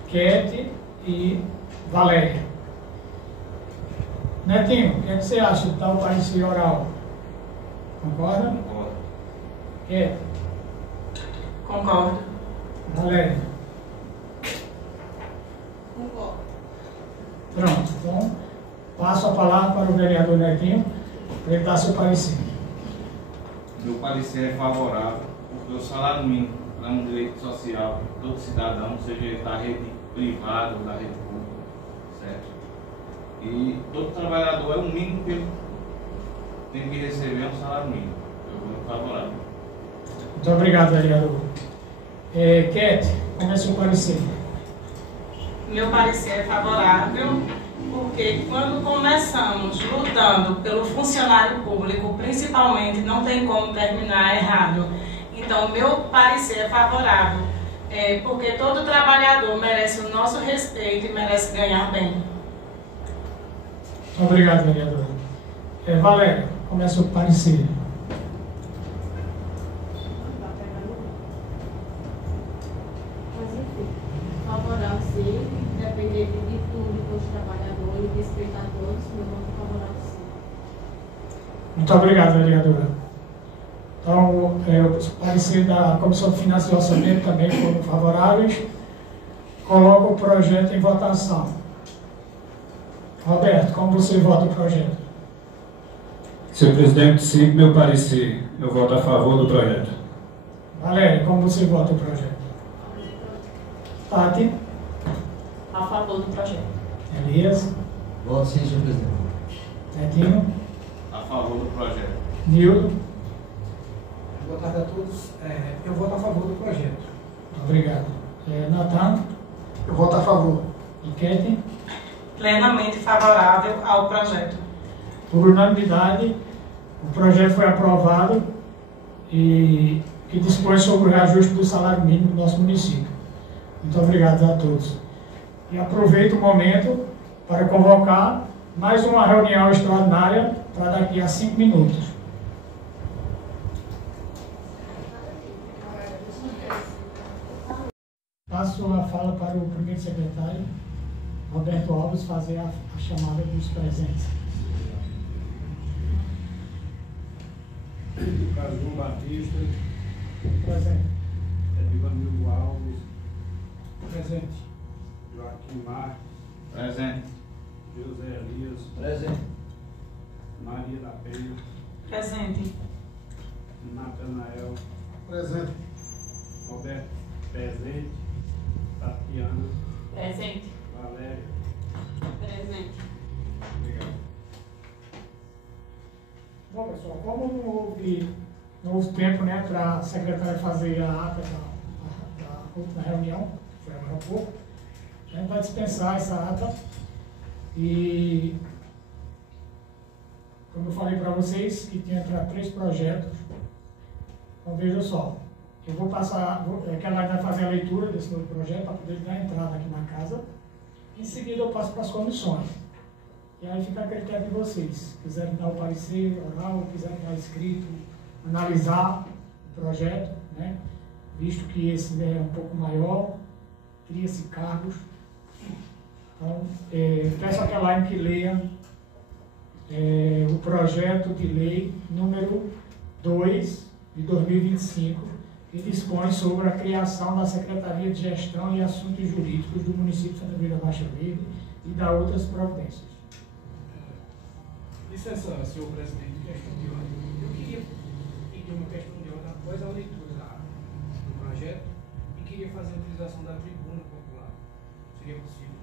Kete e Valéria. Netinho, o que é que você acha de tal parecer oral? Concorda? Concordo. Kete? Concordo. Valéria? Concordo. Pronto, então passo a palavra para o vereador Netinho para ele dar seu parecer. Meu parecer é favorável, porque o salário mínimo é um direito social de todo cidadão, seja ele da rede privada ou da rede pública, certo? E todo trabalhador é o mínimo que ele tem que receber, um salário mínimo. Eu vou favorável. Muito obrigado, vereador. Kete, como é seu parecer? Meu parecer é favorável, porque quando começamos lutando pelo funcionário público, principalmente, não tem como terminar errado. Então, meu parecer é favorável, porque todo trabalhador merece o nosso respeito e merece ganhar bem. Muito obrigado, vereador. Valéria, como é seu parecer? Mas enfim, favorável sim, independente de tudo, dos trabalhadores, respeitar todos, meu voto é favorável sim. Muito obrigado, vereadora. Então, o parecer da Comissão de Finanças e Orçamento também foram favoráveis. Coloco o projeto em votação. Roberto, como você vota o projeto? Senhor presidente, sigo meu parecer. Eu voto a favor do projeto. Valéria, como você vota o projeto? Tati? A favor do projeto. Elias? Voto sim, senhor presidente. Netinho? A favor do projeto. Nildo? Boa tarde a todos. Eu voto a favor do projeto. Obrigado. Natan? Eu voto a favor. E Kete? Plenamente favorável ao projeto. Por unanimidade, o projeto foi aprovado e que dispõe sobre o reajuste do salário mínimo do nosso município. Muito obrigado a todos. E aproveito o momento para convocar mais uma reunião extraordinária para daqui a 5 minutos. Passo a fala para o primeiro secretário, Roberto Alves, fazer a chamada dos presentes. João Batista, Presente. Edvanildo Alves, Presente. Joaquim Marques, Presente. José Elias, Presente. Maria da Penha, Presente. Natanael, Presente. Roberto Presente, Tatiana, Presente. Valéria. Presente. Obrigado. Bom, pessoal, como não houve tempo, né, para a secretária fazer a ata da última reunião, foi agora há pouco, a gente vai dispensar essa ata e, como eu falei para vocês, que tinha entrado 3 projetos. Então, veja só, eu vou passar, que ela vai fazer a leitura desse novo projeto para poder dar entrada aqui na casa. Em seguida, eu passo para as comissões. E aí fica a critério de vocês. Se quiserem dar o parecer oral, quiserem dar escrito, analisar o projeto, né? Visto que esse é um pouco maior, cria-se cargos. Então, peço a Kelaine que leia o projeto de lei número 2, de 2025, que dispõe sobre a criação da Secretaria de Gestão e Assuntos Jurídicos do município de Santa Cruz da Baixa Verde e da outras providências. Licença, senhor presidente, questão de ordem. Eu queria pedir uma questão de ordem após a leitura do projeto e queria fazer a utilização da tribuna popular. Seria possível?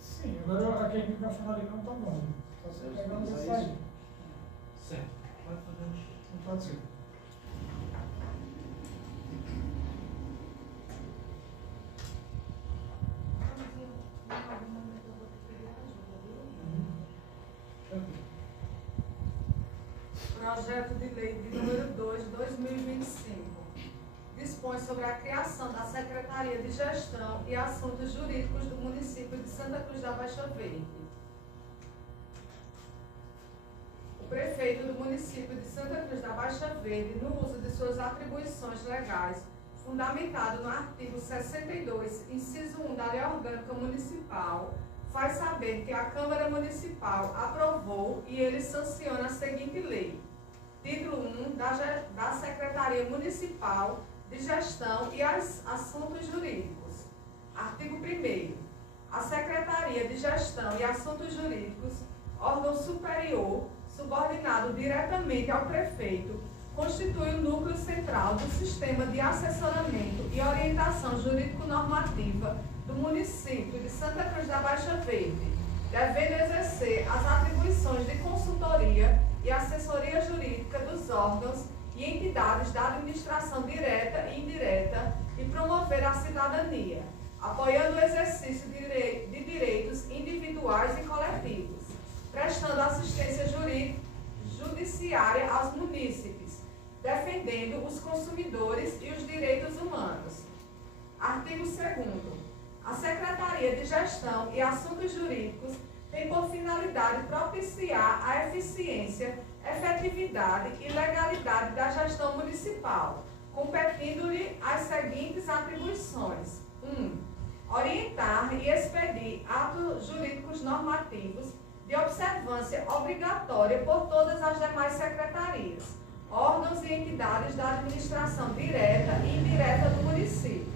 Sim, agora aquele microfone ali não está bom. Só você pegar onde ele sair. Certo. Pode fazer. Não pode ser. Projeto de lei de número 2 de 2025 dispõe sobre a criação da Secretaria de Gestão e Assuntos Jurídicos do município de Santa Cruz da Baixa Verde. O prefeito do município de Santa Cruz da Baixa Verde, no uso de suas atribuições legais, fundamentado no artigo 62, inciso 1 da Lei Orgânica Municipal, faz saber que a Câmara Municipal aprovou e ele sanciona a seguinte lei. Título 1 da Secretaria Municipal de Gestão e Assuntos Jurídicos. Artigo 1º. A Secretaria de Gestão e Assuntos Jurídicos, órgão superior, subordinado diretamente ao prefeito, constitui o núcleo central do sistema de assessoramento e orientação jurídico-normativa do município de Santa Cruz da Baixa Verde, devendo exercer as atribuições de consultoria e assessoria jurídica dos órgãos e entidades da administração direta e indireta e promover a cidadania, apoiando o exercício de direitos individuais e coletivos, prestando assistência judiciária aos munícipes, defendendo os consumidores e os direitos humanos. Artigo 2º. A Secretaria de Gestão e Assuntos Jurídicos tem por finalidade propiciar a eficiência, efetividade e legalidade da gestão municipal, competindo-lhe as seguintes atribuições. 1. Orientar e expedir atos jurídicos normativos de observância obrigatória por todas as demais secretarias, órgãos e entidades da administração direta e indireta do município.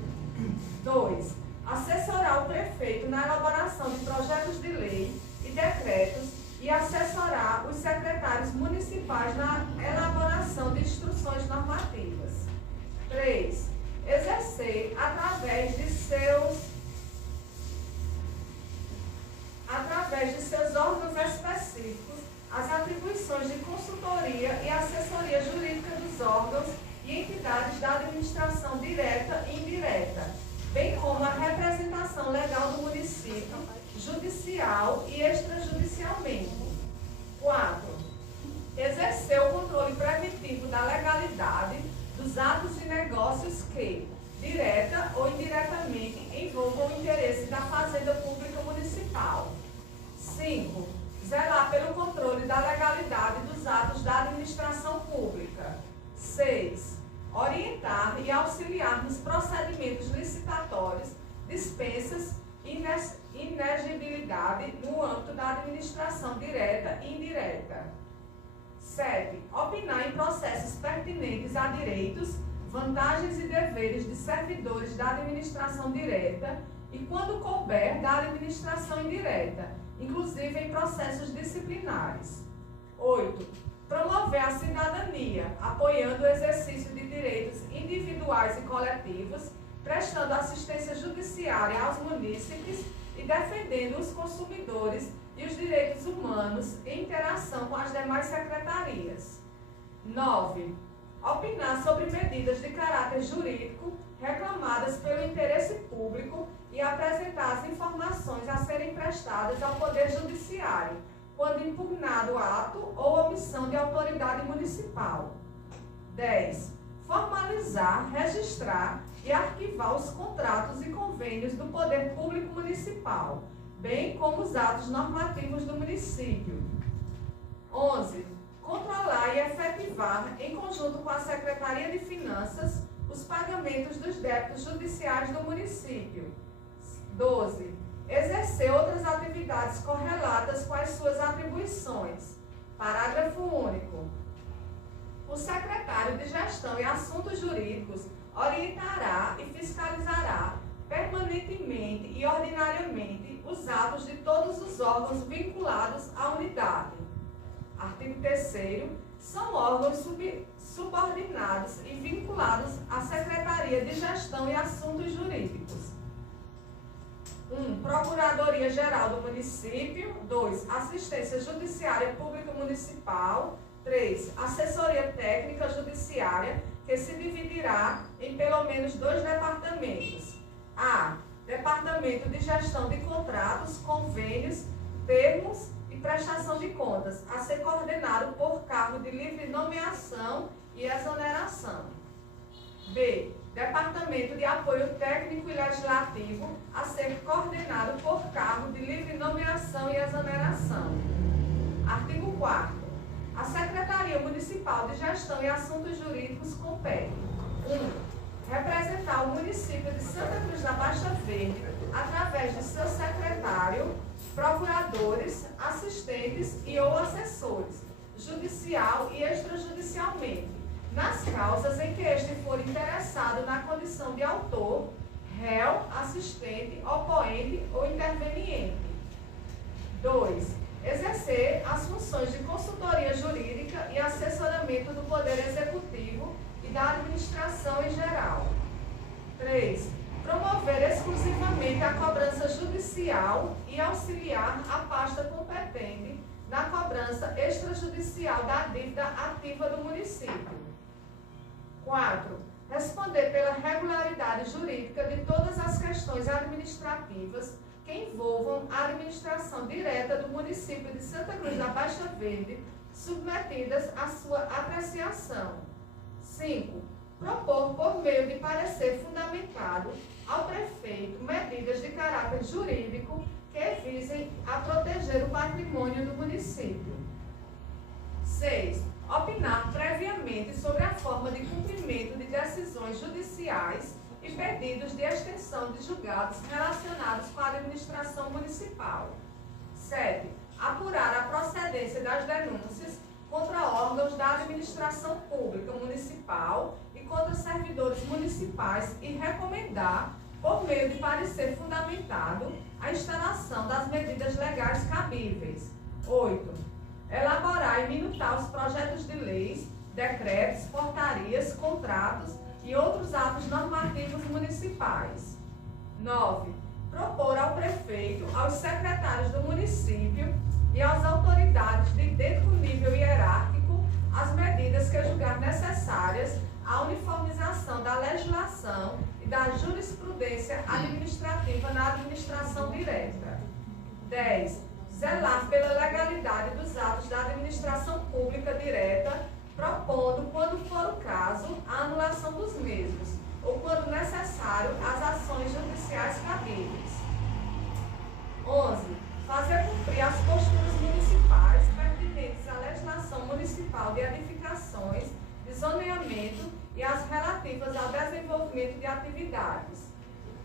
2. Assessorar o prefeito na elaboração de projetos de lei e decretos e assessorar os secretários municipais na elaboração de instruções normativas. 3. Exercer, através de seus órgãos específicos, as atribuições de consultoria e assessoria jurídica dos órgãos e entidades da administração direta e indireta, bem como a representação legal do município, judicial e extrajudicialmente. 4. Exercer o controle preventivo da legalidade dos atos e negócios que, direta ou indiretamente, envolvam o interesse da Fazenda Pública Municipal. 5. Zelar pelo controle da legalidade dos atos da administração pública. 6. Orientar e auxiliar nos procedimentos licitatórios, dispensas e inexigibilidade no âmbito da administração direta e indireta. 7. Opinar em processos pertinentes a direitos, vantagens e deveres de servidores da administração direta e, quando couber, da administração indireta, inclusive em processos disciplinares. 8. Promover a cidadania, apoiando o exercício de direitos individuais e coletivos, prestando assistência judiciária aos munícipes e defendendo os consumidores e os direitos humanos em interação com as demais secretarias. 9. Opinar sobre medidas de caráter jurídico reclamadas pelo interesse público e apresentar as informações a serem prestadas ao Poder Judiciário, quando impugnado ato ou omissão de autoridade municipal. 10. Formalizar, registrar e arquivar os contratos e convênios do Poder Público Municipal, bem como os atos normativos do município. 11. Controlar e efetivar, em conjunto com a Secretaria de Finanças, os pagamentos dos débitos judiciais do município. 12. Exercer outras atividades correlatas com as suas atribuições. Parágrafo único. O secretário de Gestão e Assuntos Jurídicos orientará e fiscalizará permanentemente e ordinariamente os atos de todos os órgãos vinculados à unidade. Artigo 3º. São órgãos subordinados e vinculados à Secretaria de Gestão e Assuntos Jurídicos. 1. Procuradoria-Geral do Município. 2. Assistência Judiciária Pública Municipal. 3. Assessoria Técnica Judiciária, que se dividirá em pelo menos 2 departamentos. A. Departamento de Gestão de Contratos, Convênios, Termos e Prestação de Contas, a ser coordenado por cargo de livre nomeação e exoneração. B. Departamento de Apoio Técnico e Legislativo, a ser coordenado por cargo de livre nomeação e exoneração. Artigo 4º. A Secretaria Municipal de Gestão e Assuntos Jurídicos compete: 1. Representar o município de Santa Cruz da Baixa Verde através de seu secretário, procuradores, assistentes e ou assessores, judicial e extrajudicialmente, nas causas em que este for interessado na condição de autor, réu, assistente, opoente ou interveniente. 2. Exercer as funções de consultoria jurídica e assessoramento do Poder Executivo e da administração em geral. 3. Promover exclusivamente a cobrança judicial e auxiliar a pasta competente na cobrança extrajudicial da dívida ativa do município. 4. Responder pela regularidade jurídica de todas as questões administrativas que envolvam a administração direta do município de Santa Cruz da Baixa Verde, submetidas à sua apreciação. 5. Propor, por meio de parecer fundamentado, ao prefeito medidas de caráter jurídico que visem a proteger o patrimônio do município. 6. Opinar previamente sobre a forma de cumprimento de decisões judiciais e pedidos de extensão de julgados relacionados com a administração municipal. 7. Apurar a procedência das denúncias contra órgãos da administração pública municipal e contra servidores municipais e recomendar, por meio de parecer fundamentado, a instalação das medidas legais cabíveis. 8. Elaborar e minutar os projetos de leis, decretos, portarias, contratos e outros atos normativos municipais. 9. Propor ao prefeito, aos secretários do município e às autoridades de dentro do nível hierárquico as medidas que julgar necessárias à uniformização da legislação e da jurisprudência administrativa na administração direta. 10. Zelar pela legalidade dos atos da administração pública direta, propondo, quando for o caso, a anulação dos mesmos, ou quando necessário, as ações judiciais cabíveis. 11. Fazer cumprir as posturas municipais pertinentes à legislação municipal de edificações, de zoneamento e as relativas ao desenvolvimento de atividades.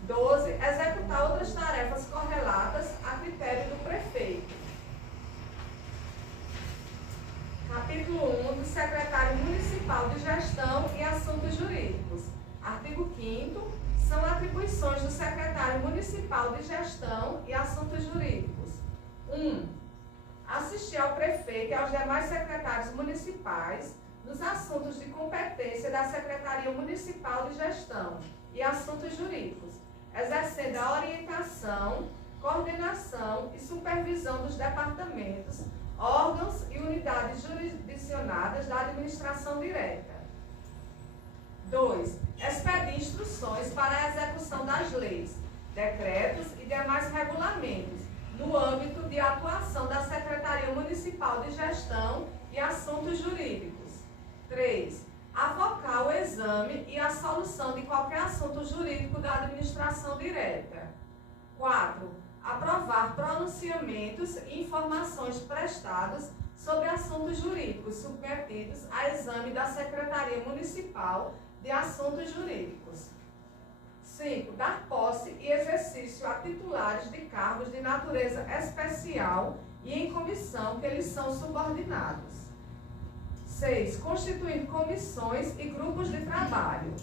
12. Executar outras tarefas correlatas a critério do prefeito. Capítulo 1 do Secretário Municipal de Gestão e Assuntos Jurídicos. Artigo 5º. São atribuições do Secretário Municipal de Gestão e Assuntos Jurídicos. 1. Assistir ao prefeito e aos demais secretários municipais nos assuntos de competência da Secretaria Municipal de Gestão e Assuntos Jurídicos, exercendo a orientação, coordenação e supervisão dos departamentos, órgãos e unidades jurisdicionadas da administração direta. 2. Expedir instruções para a execução das leis, decretos e demais regulamentos, no âmbito de atuação da Secretaria Municipal de Gestão e Assuntos Jurídicos. 3. Avocar o exame e a solução de qualquer assunto jurídico da administração direta. 4. Aprovar pronunciamentos e informações prestados sobre assuntos jurídicos submetidos a exame da Secretaria Municipal de Assuntos Jurídicos. 5. Dar posse e exercício a titulares de cargos de natureza especial e em comissão que lhes são subordinados. 6. Constituir comissões e grupos de trabalho.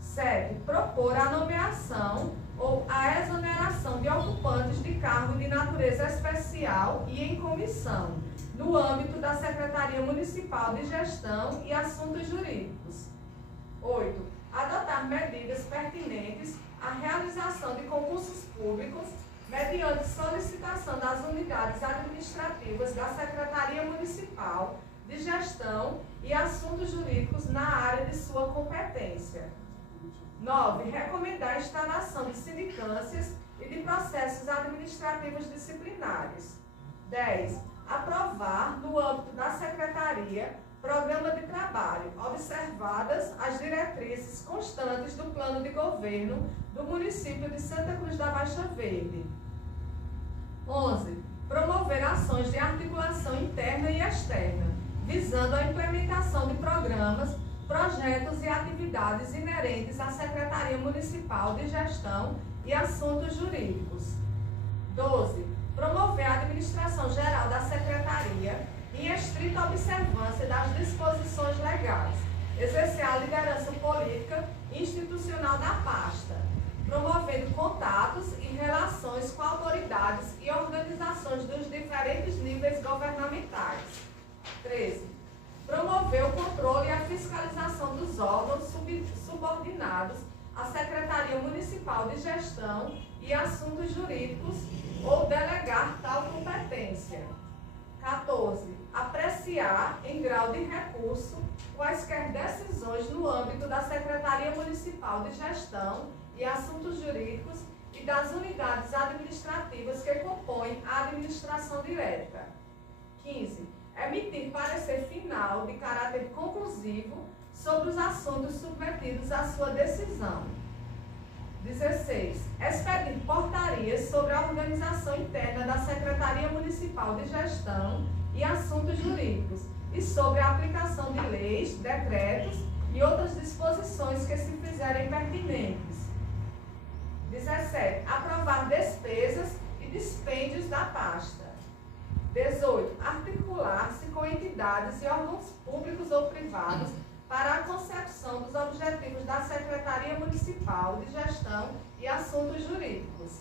7. Propor a nomeação ou a exoneração de ocupantes de cargo de natureza especial e em comissão, no âmbito da Secretaria Municipal de Gestão e Assuntos Jurídicos. 8. Adotar medidas pertinentes à realização de concursos públicos mediante solicitação das unidades administrativas da Secretaria Municipal de Gestão e Assuntos Jurídicos na área de sua competência. 9. Recomendar a instalação de sindicâncias e de processos administrativos disciplinares. 10. Aprovar, no âmbito da Secretaria, programa de trabalho, observadas as diretrizes constantes do plano de governo do município de Santa Cruz da Baixa Verde. 11. Promover ações de articulação interna e externa, visando a implementação de programas, projetos e atividades inerentes à Secretaria Municipal de Gestão e Assuntos Jurídicos. 12. Promover a administração geral da Secretaria em estrita observância das disposições legais, exercer a liderança política e institucional da pasta, promovendo contatos e relações com autoridades e organizações dos diferentes níveis governamentais. 13. Promover o controle e a fiscalização dos órgãos subordinados à Secretaria Municipal de Gestão e Assuntos Jurídicos ou delegar tal competência. 14. Apreciar, em grau de recurso, quaisquer decisões no âmbito da Secretaria Municipal de Gestão e Assuntos Jurídicos e das unidades administrativas que compõem a administração direta. 15. Emitir parecer final de caráter conclusivo sobre os assuntos submetidos à sua decisão. 16. Expedir portarias sobre a organização interna da Secretaria Municipal de Gestão e Assuntos Jurídicos e sobre a aplicação de leis, decretos e outras disposições que se fizerem pertinentes. 17. Aprovar despesas e dispêndios da pasta. 18. Articular-se com entidades e órgãos públicos ou privados para a concepção dos objetivos da Secretaria Municipal de Gestão e Assuntos Jurídicos.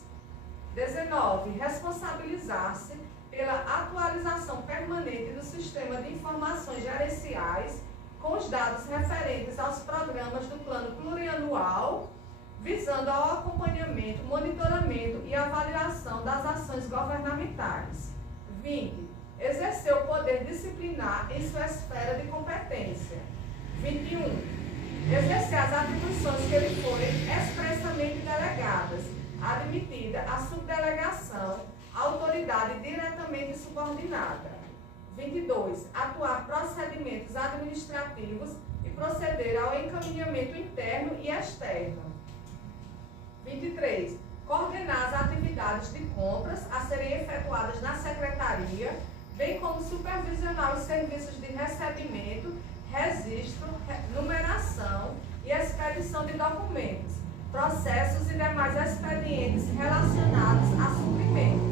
19. Responsabilizar-se pela atualização permanente do sistema de informações gerenciais com os dados referentes aos programas do Plano Plurianual, visando ao acompanhamento, monitoramento e avaliação das ações governamentais. 20. Exercer o poder disciplinar em sua esfera de competência. 21. Exercer as atribuições que lhe forem expressamente delegadas, admitida a subdelegação, à autoridade diretamente subordinada. 22. Atuar procedimentos administrativos e proceder ao encaminhamento interno e externo. 23. Coordenar as atividades de compras a serem efetuadas na Secretaria, bem como supervisionar os serviços de recebimento, registro, numeração e expedição de documentos, processos e demais expedientes relacionados a suprimentos.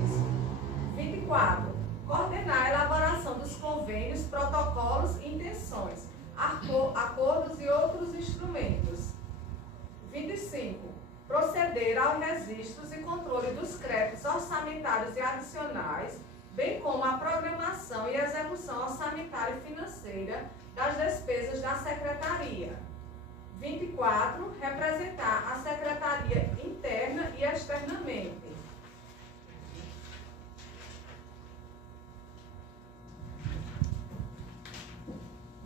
24. Coordenar a elaboração dos convênios, protocolos e intenções, acordos e outros instrumentos. 25. Proceder aos registros e controle dos créditos orçamentários e adicionais, bem como a programação e execução orçamentária e financeira das despesas da Secretaria. 24. Representar a Secretaria interna e externamente.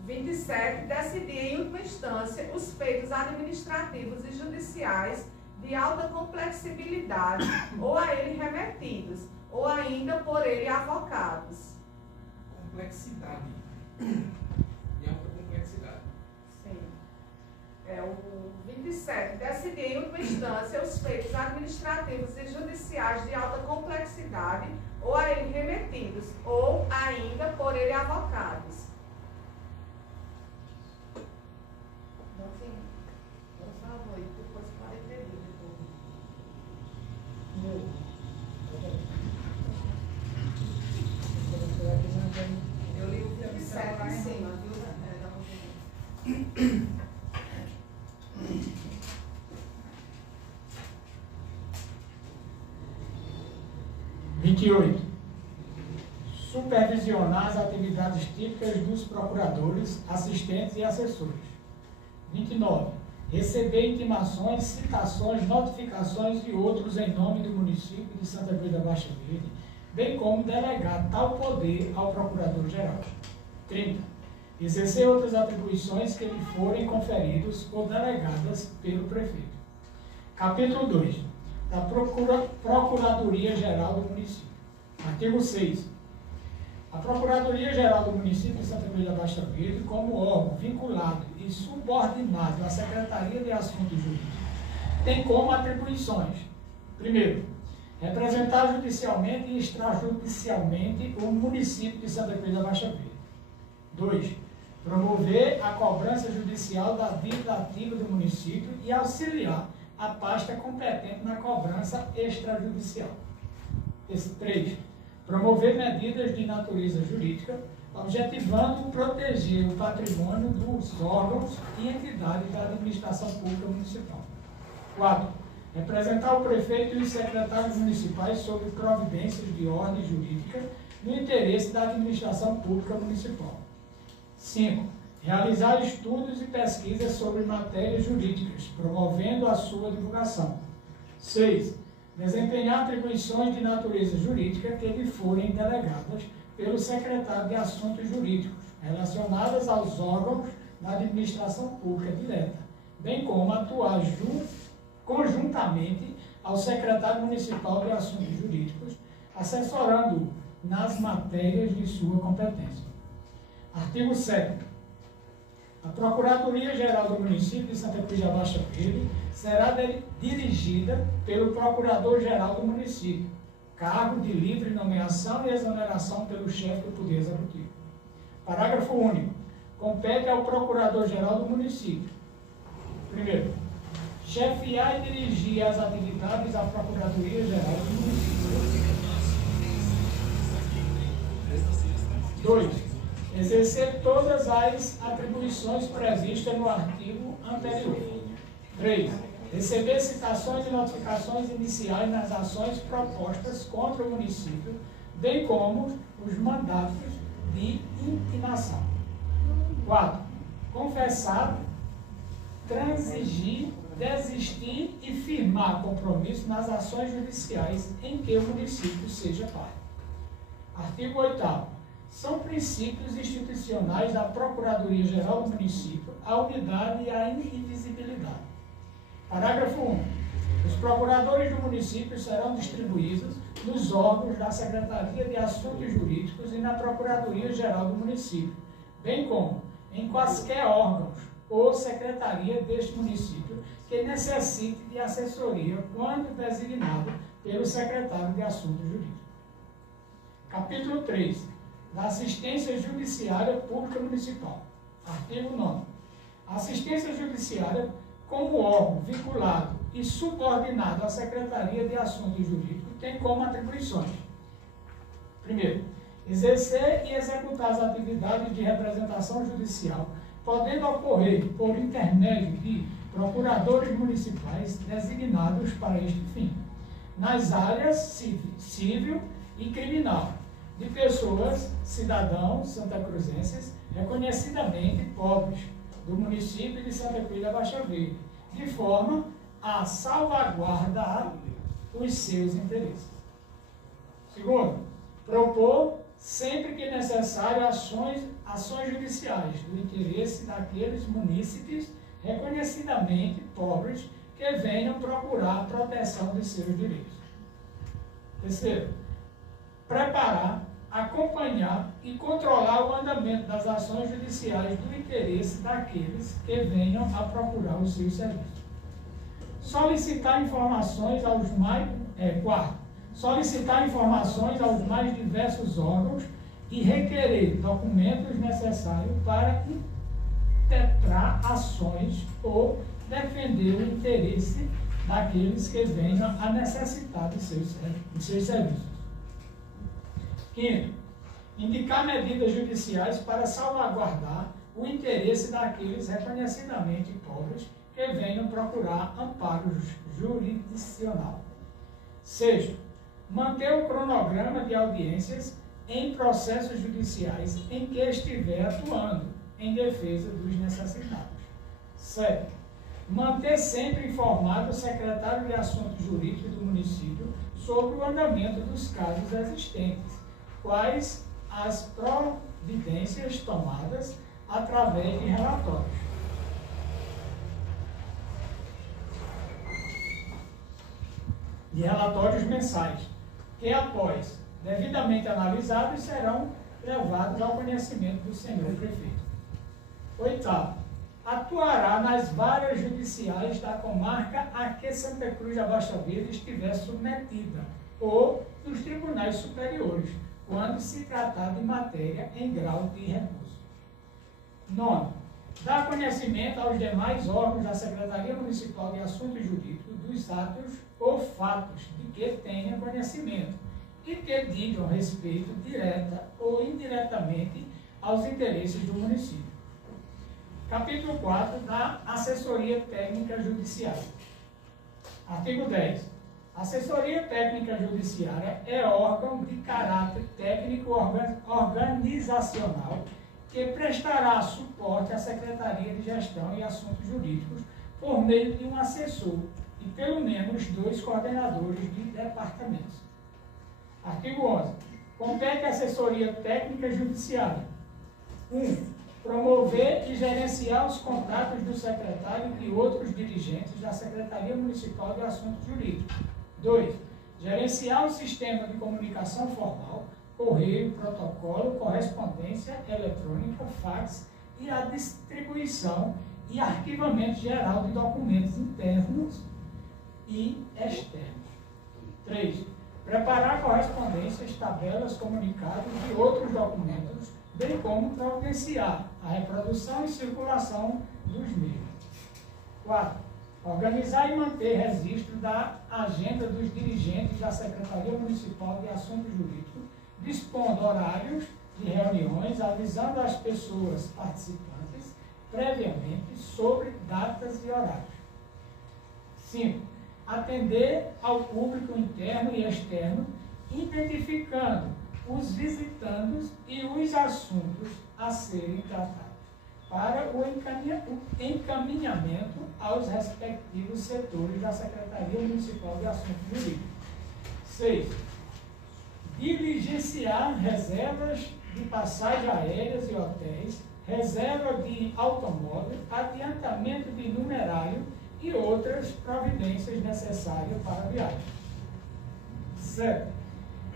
27. Decidir em última instância os feitos administrativos e judiciais de alta complexibilidade ou a ele remetidos, ou ainda por ele avocados. Complexidade. De alta complexidade. Sim. É o 27. Decidir em última instância os feitos administrativos e judiciais de alta complexidade ou a ele remetidos, ou ainda por ele avocados. Por favor, depois pode ter eu li o 27 em cima, viu? 28. Supervisionar as atividades típicas dos procuradores, assistentes e assessores. 29. Receber intimações, citações, notificações e outros em nome do município de Santa Cruz da Baixa Verde, bem como delegar tal poder ao Procurador-Geral. 30. Exercer outras atribuições que lhe forem conferidas ou delegadas pelo prefeito. Capítulo 2. Da Procuradoria-Geral do Município. Artigo 6. A Procuradoria-Geral do Município de Santa Cruz da Baixa Verde, como órgão vinculado e subordinado à Secretaria de Assuntos Jurídicos, tem como atribuições: primeiro, representar judicialmente e extrajudicialmente o município de Santa Cruz da Baixa Verde. 2. Promover a cobrança judicial da dívida ativa do município e auxiliar a pasta competente na cobrança extrajudicial. 3. Promover medidas de natureza jurídica, objetivando proteger o patrimônio dos órgãos e entidades da administração pública municipal. 4. Representar o prefeito e os secretários municipais sobre providências de ordem jurídica no interesse da administração pública municipal. 5. Realizar estudos e pesquisas sobre matérias jurídicas, promovendo a sua divulgação. 6. Desempenhar atribuições de natureza jurídica que lhe forem delegadas pelo secretário de Assuntos Jurídicos, relacionadas aos órgãos da administração pública direta, bem como atuar conjuntamente ao secretário municipal de Assuntos Jurídicos, assessorando-o nas matérias de sua competência. Artigo 7º. A Procuradoria-Geral do Município de Santa Cruz da Baixa Verde será dirigida pelo Procurador-Geral do Município, cargo de livre nomeação e exoneração pelo chefe do Poder Executivo. Parágrafo único. Compete ao Procurador-Geral do Município: primeiro, chefiar e dirigir as atividades da Procuradoria-Geral do Município. 2. Exercer todas as atribuições previstas no artigo anterior. 3. Receber citações e notificações iniciais nas ações propostas contra o município, bem como os mandatos de intimação. 4. Confessar, transigir, desistir e firmar compromisso nas ações judiciais em que o município seja parte. Artigo 8º. São princípios institucionais da Procuradoria-Geral do Município a unidade e a indivisibilidade. Parágrafo 1. Os procuradores do município serão distribuídos nos órgãos da Secretaria de Assuntos Jurídicos e na Procuradoria-Geral do Município, bem como em quaisquer órgãos ou secretaria deste município que necessite de assessoria quando designado pelo secretário de Assuntos Jurídicos. Capítulo 3. Da Assistência Judiciária Pública Municipal. Artigo 9. A assistência judiciária, como órgão vinculado e subordinado à Secretaria de Assuntos Jurídicos, tem como atribuições: primeiro, exercer e executar as atividades de representação judicial, podendo ocorrer por intermédio de procuradores municipais designados para este fim, nas áreas civil e criminal, de pessoas, cidadãos santacruzenses, reconhecidamente pobres, do município de Santa Cruz da Baixa Verde, de forma a salvaguardar os seus interesses. Segundo, propor, sempre que necessário, ações judiciais do interesse daqueles munícipes reconhecidamente pobres que venham procurar a proteção de seus direitos. Terceiro, preparar, acompanhar e controlar o andamento das ações judiciais do interesse daqueles que venham a procurar os seus serviços. Solicitar informações aos mais diversos órgãos e requerer documentos necessários para impetrar ações ou defender o interesse daqueles que venham a necessitar de seus serviços. Quinto, indicar medidas judiciais para salvaguardar o interesse daqueles reconhecidamente pobres que venham procurar amparo jurisdicional. Sexto, manter o cronograma de audiências em processos judiciais em que estiver atuando em defesa dos necessitados. 7. Manter sempre informado o secretário de Assuntos Jurídicos do município sobre o andamento dos casos existentes, quais as providências tomadas através de relatórios. De relatórios mensais, que após devidamente analisados serão levados ao conhecimento do senhor prefeito. 8. Atuará nas varas judiciais da comarca a que Santa Cruz da Baixa Verde estiver submetida ou nos tribunais superiores, quando se tratar de matéria em grau de recurso. 9. Dar conhecimento aos demais órgãos da Secretaria Municipal de Assuntos Jurídicos dos atos ou fatos de que tenha conhecimento e que digam respeito direta ou indiretamente aos interesses do município. Capítulo 4 da Assessoria Técnica Judiciária. Artigo 10. Assessoria Técnica Judiciária é órgão de caráter técnico organizacional que prestará suporte à Secretaria de Gestão e Assuntos Jurídicos por meio de um assessor e pelo menos 2 coordenadores de departamentos. Artigo 11. Compete à Assessoria Técnica Judiciária. 1. Promover e gerenciar os contatos do secretário e outros dirigentes da Secretaria Municipal de Assuntos Jurídicos. 2. Gerenciar o sistema de comunicação formal, correio, protocolo, correspondência eletrônica, fax e a distribuição e arquivamento geral de documentos internos e externos. 3. Preparar correspondências, tabelas, comunicados e outros documentos, bem como providenciar a reprodução e circulação dos mesmos. 4. Organizar e manter registro da agenda dos dirigentes da Secretaria Municipal de Assuntos Jurídicos, dispondo horários de reuniões, avisando as pessoas participantes previamente sobre datas e horários. 5. Atender ao público interno e externo, identificando os visitandos e os assuntos a serem tratados, para o encaminhamento aos respectivos setores da Secretaria Municipal de Assuntos Jurídicos. 6. Diligenciar reservas de passagens aéreas e hotéis, reserva de automóvel, adiantamento de numerário e outras providências necessárias para a viagem. 7.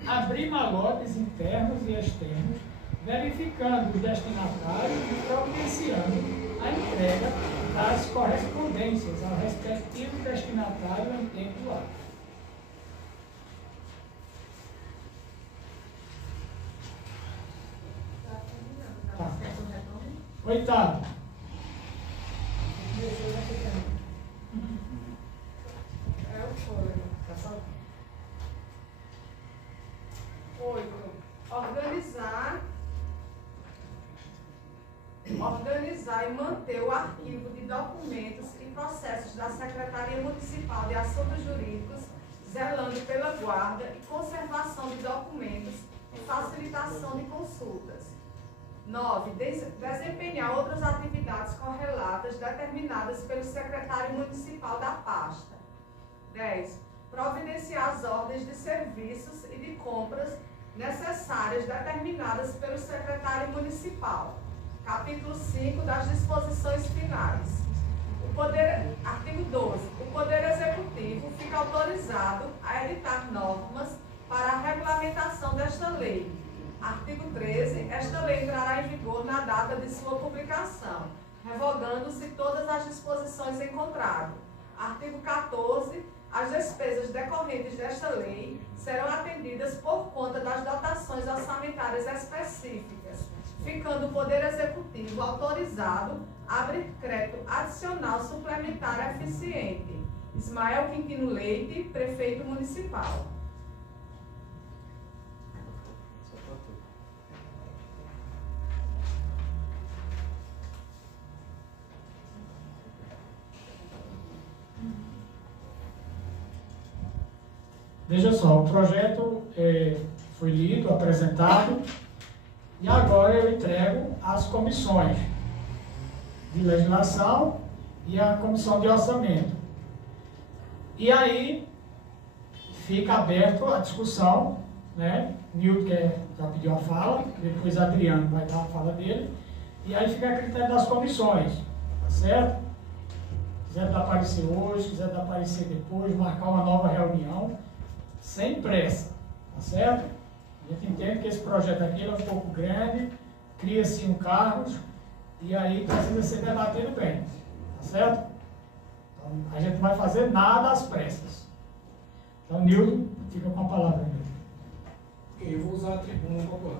Abrir malotes internos e externos, verificando os destinatários e providenciando a entrega das correspondências ao respectivo destinatário em tempo hábil. Tá. 8. Organizar e manter o arquivo de documentos e processos da Secretaria Municipal de Assuntos Jurídicos, zelando pela guarda e conservação de documentos e facilitação de consultas. 9. Desempenhar outras atividades correlatas determinadas pelo secretário municipal da pasta. 10. Providenciar as ordens de serviços e de compras necessárias determinadas pelo secretário municipal. Capítulo 5 das disposições finais. Artigo 12. O Poder Executivo fica autorizado a editar normas para a regulamentação desta lei. Artigo 13. Esta lei entrará em vigor na data de sua publicação, revogando-se todas as disposições em contrato. Artigo 14. As despesas decorrentes desta lei serão atendidas por conta das dotações orçamentárias específicas, ficando o Poder Executivo autorizado a abrir crédito adicional suplementar eficiente. Ismael Quintino Leite, Prefeito Municipal. Veja só, o projeto foi lido, apresentado, e agora eu entrego às comissões de legislação e à comissão de orçamento. E aí fica aberto a discussão, né? Nilton já pediu a fala, depois Adriano vai dar a fala dele, e aí fica a critério das comissões, tá certo? Quiser aparecer hoje, quiser aparecer depois, marcar uma nova reunião, sem pressa, tá certo? A gente entende que esse projeto aqui é um pouco grande, cria-se um cargos, e aí precisa ser debatido bem, tá certo? Então, a gente não vai fazer nada às pressas. Então, Nilton, fica com a palavra, Nilton. Ok, eu vou usar a tribuna popular.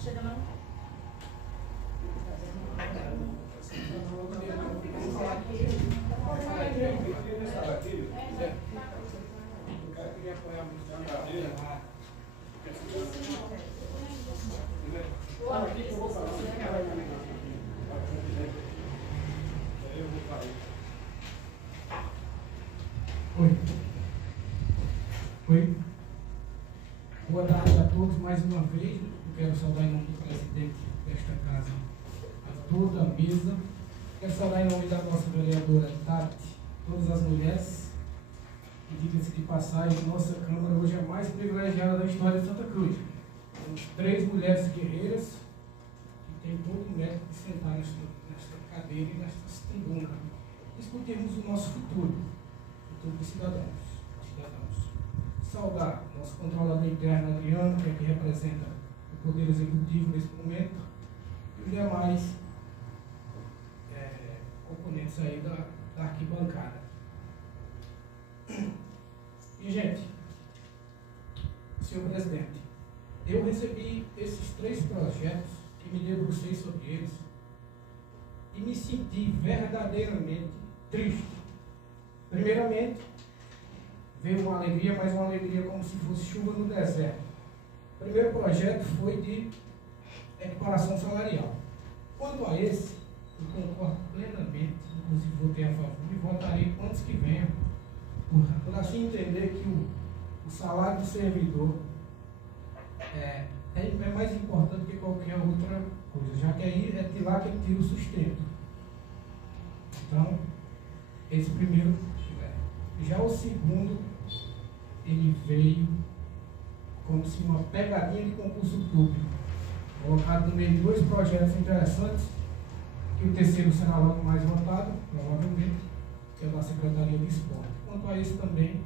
Chega não? Oi. Boa tarde a todos mais uma vez. Eu quero saudar em nome do presidente desta casa a toda a mesa. Quero saudar em nome da nossa vereadora Tati, todas as mulheres. E diga-se de passagem, nossa Câmara hoje é a mais privilegiada da história de Santa Cruz. Temos 3 mulheres guerreiras que têm todo o mérito de sentar nesta cadeira e nestas tribunas. Discutirmos o nosso futuro de cidadãos. Saudar nosso controlador interno, Adriano, que aqui representa o Poder Executivo nesse momento, e os demais componentes aí da arquibancada. E, gente, senhor presidente, eu recebi esses 3 projetos e me debrucei sobre eles e me senti verdadeiramente triste. Primeiramente, veio uma alegria, mas uma alegria como se fosse chuva no deserto. O primeiro projeto foi de equiparação salarial. Quanto a esse, eu concordo plenamente, inclusive votei a favor e votarei antes que venha, por assim entender que o salário do servidor é mais importante que qualquer outra coisa, já que aí é de lá que ele tira o sustento. Então, esse primeiro. Já o segundo, ele veio como se uma pegadinha de concurso público, colocado no meio de 2 projetos interessantes, que o terceiro será logo mais votado, provavelmente, que é da Secretaria de Esporte. Quanto a esse também,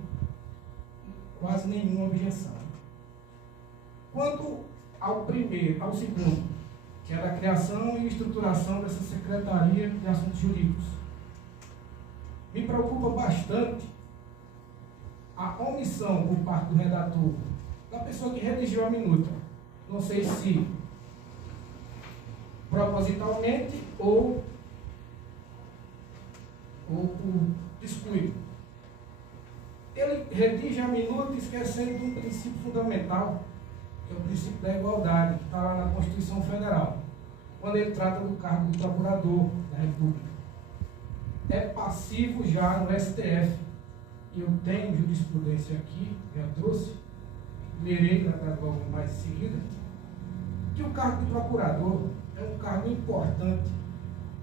quase nenhuma objeção. Quanto ao segundo, que é da criação e estruturação dessa Secretaria de Assuntos Jurídicos, me preocupa bastante a omissão por parte do redator, da pessoa que redigiu a minuta. Não sei se propositalmente ou por descuido. Ele redige a minuta esquecendo de um princípio fundamental, que é o princípio da igualdade, que está lá na Constituição Federal, quando ele trata do cargo de procurador da República. É passivo já no STF. Eu tenho jurisprudência aqui, já trouxe, lerei logo mais em seguida, que o cargo de procurador é um cargo importante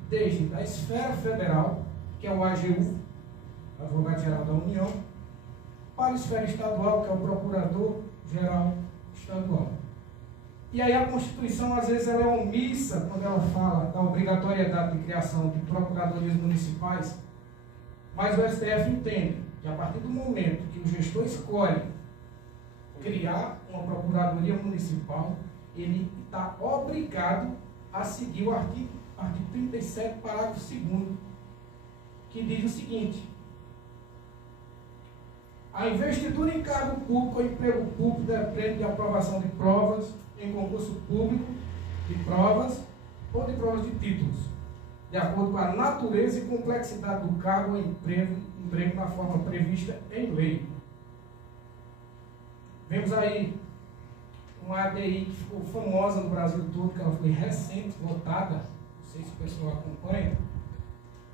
desde a esfera federal, que é o AGU, Advogado-Geral da União, para a esfera estadual, que é o Procurador-Geral Estadual. E aí a Constituição, às vezes, ela é omissa quando ela fala da obrigatoriedade de criação de procuradorias municipais, mas o STF entende que a partir do momento que o gestor escolhe criar uma procuradoria municipal, ele está obrigado a seguir o artigo 37, parágrafo 2º, que diz o seguinte: a investidura em cargo público ou emprego público depende de aprovação de provas em concurso público de provas ou de provas de títulos, de acordo com a natureza e complexidade do cargo ou emprego na forma prevista em lei. Vemos aí uma ADI que ficou famosa no Brasil todo, que ela foi recente, votada, não sei se o pessoal acompanha,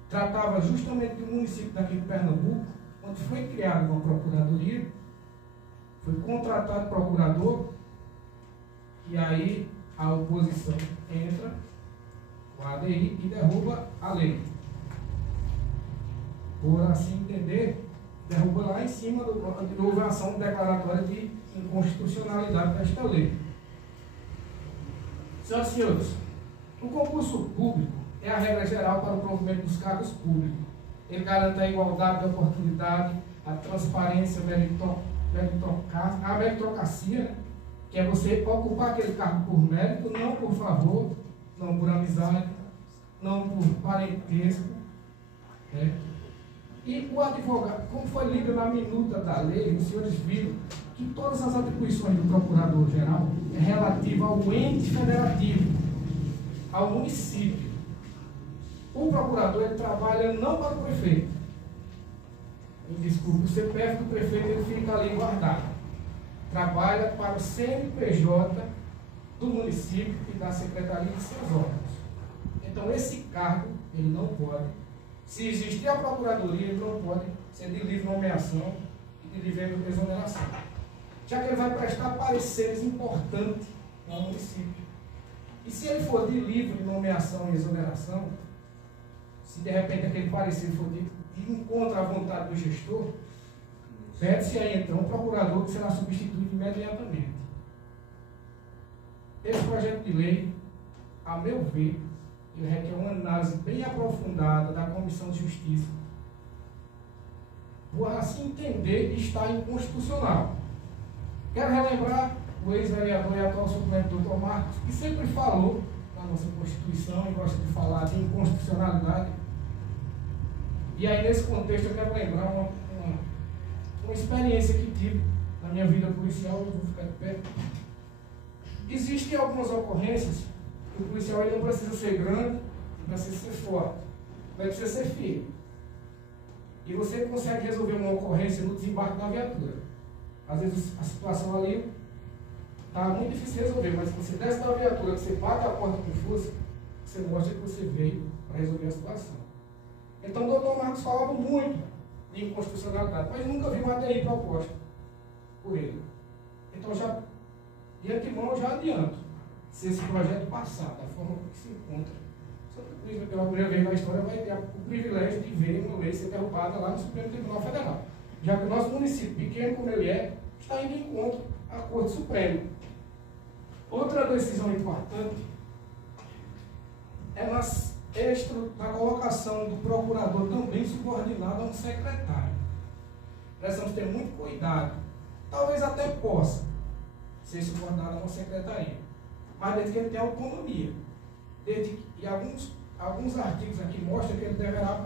tratava justamente do município daqui de Pernambuco, onde foi criada uma procuradoria, foi contratado procurador, e aí a oposição entra, o ADI, e derruba a lei. Por assim entender, derruba lá em cima de houve a ação declaratória de inconstitucionalidade desta lei. Senhoras e senhores, o concurso público é a regra geral para o provimento dos cargos públicos. Ele garante a igualdade de oportunidade, a transparência, a meritocracia, né? Que é você ocupar aquele cargo por mérito, não por favor, não por amizade, não por parentesco. Né? E o advogado, como foi lido na minuta da lei, os senhores viram que todas as atribuições do procurador-geral é relativa ao ente federativo, ao município. O procurador ele trabalha não para o prefeito. Desculpe, o CPF do prefeito ele fica ali guardado. Trabalha para o CNPJ do município e da secretaria de seus órgãos. Então esse cargo ele não pode. Se existir a procuradoria, ele não pode ser de livre nomeação e de livre exoneração. Já que ele vai prestar pareceres importantes ao município. E se ele for de livre nomeação e exoneração, se de repente aquele parecer for de encontro à vontade do gestor, pede-se aí então um procurador que será substituído imediatamente. Esse projeto de lei, a meu ver, ele requer uma análise bem aprofundada da Comissão de Justiça, por assim entender que está inconstitucional. Quero relembrar o ex-vereador e atual suplente Dr. Marcos, que sempre falou na nossa Constituição e gosta de falar de inconstitucionalidade. E aí, nesse contexto, eu quero lembrar uma experiência que tive na minha vida policial, eu vou ficar de pé. Existem algumas ocorrências que o policial ele não precisa ser grande, não precisa ser forte, mas precisa ser firme. E você consegue resolver uma ocorrência no desembarque da viatura. Às vezes a situação ali está muito difícil de resolver, mas se você desce da viatura, que você bate a porta com força, você mostra que você veio para resolver a situação. Então o doutor Marcos falava muito de inconstitucionalidade, mas nunca vi uma ADI proposta por ele. Então já, de antemão, eu já adianto. Se esse projeto passar da forma que se encontra, Santa Cruz, pela primeira vez na história, vai ter o privilégio de ver uma lei ser derrubada lá no Supremo Tribunal Federal. Já que o nosso município, pequeno como ele é, está indo em contra à Corte Suprema. Outra decisão importante é na colocação do procurador também subordinado a um secretário. Precisamos ter muito cuidado. Talvez até possa ser subordinado a uma secretaria, mas desde que ele tenha autonomia. E alguns artigos aqui mostram que ele deverá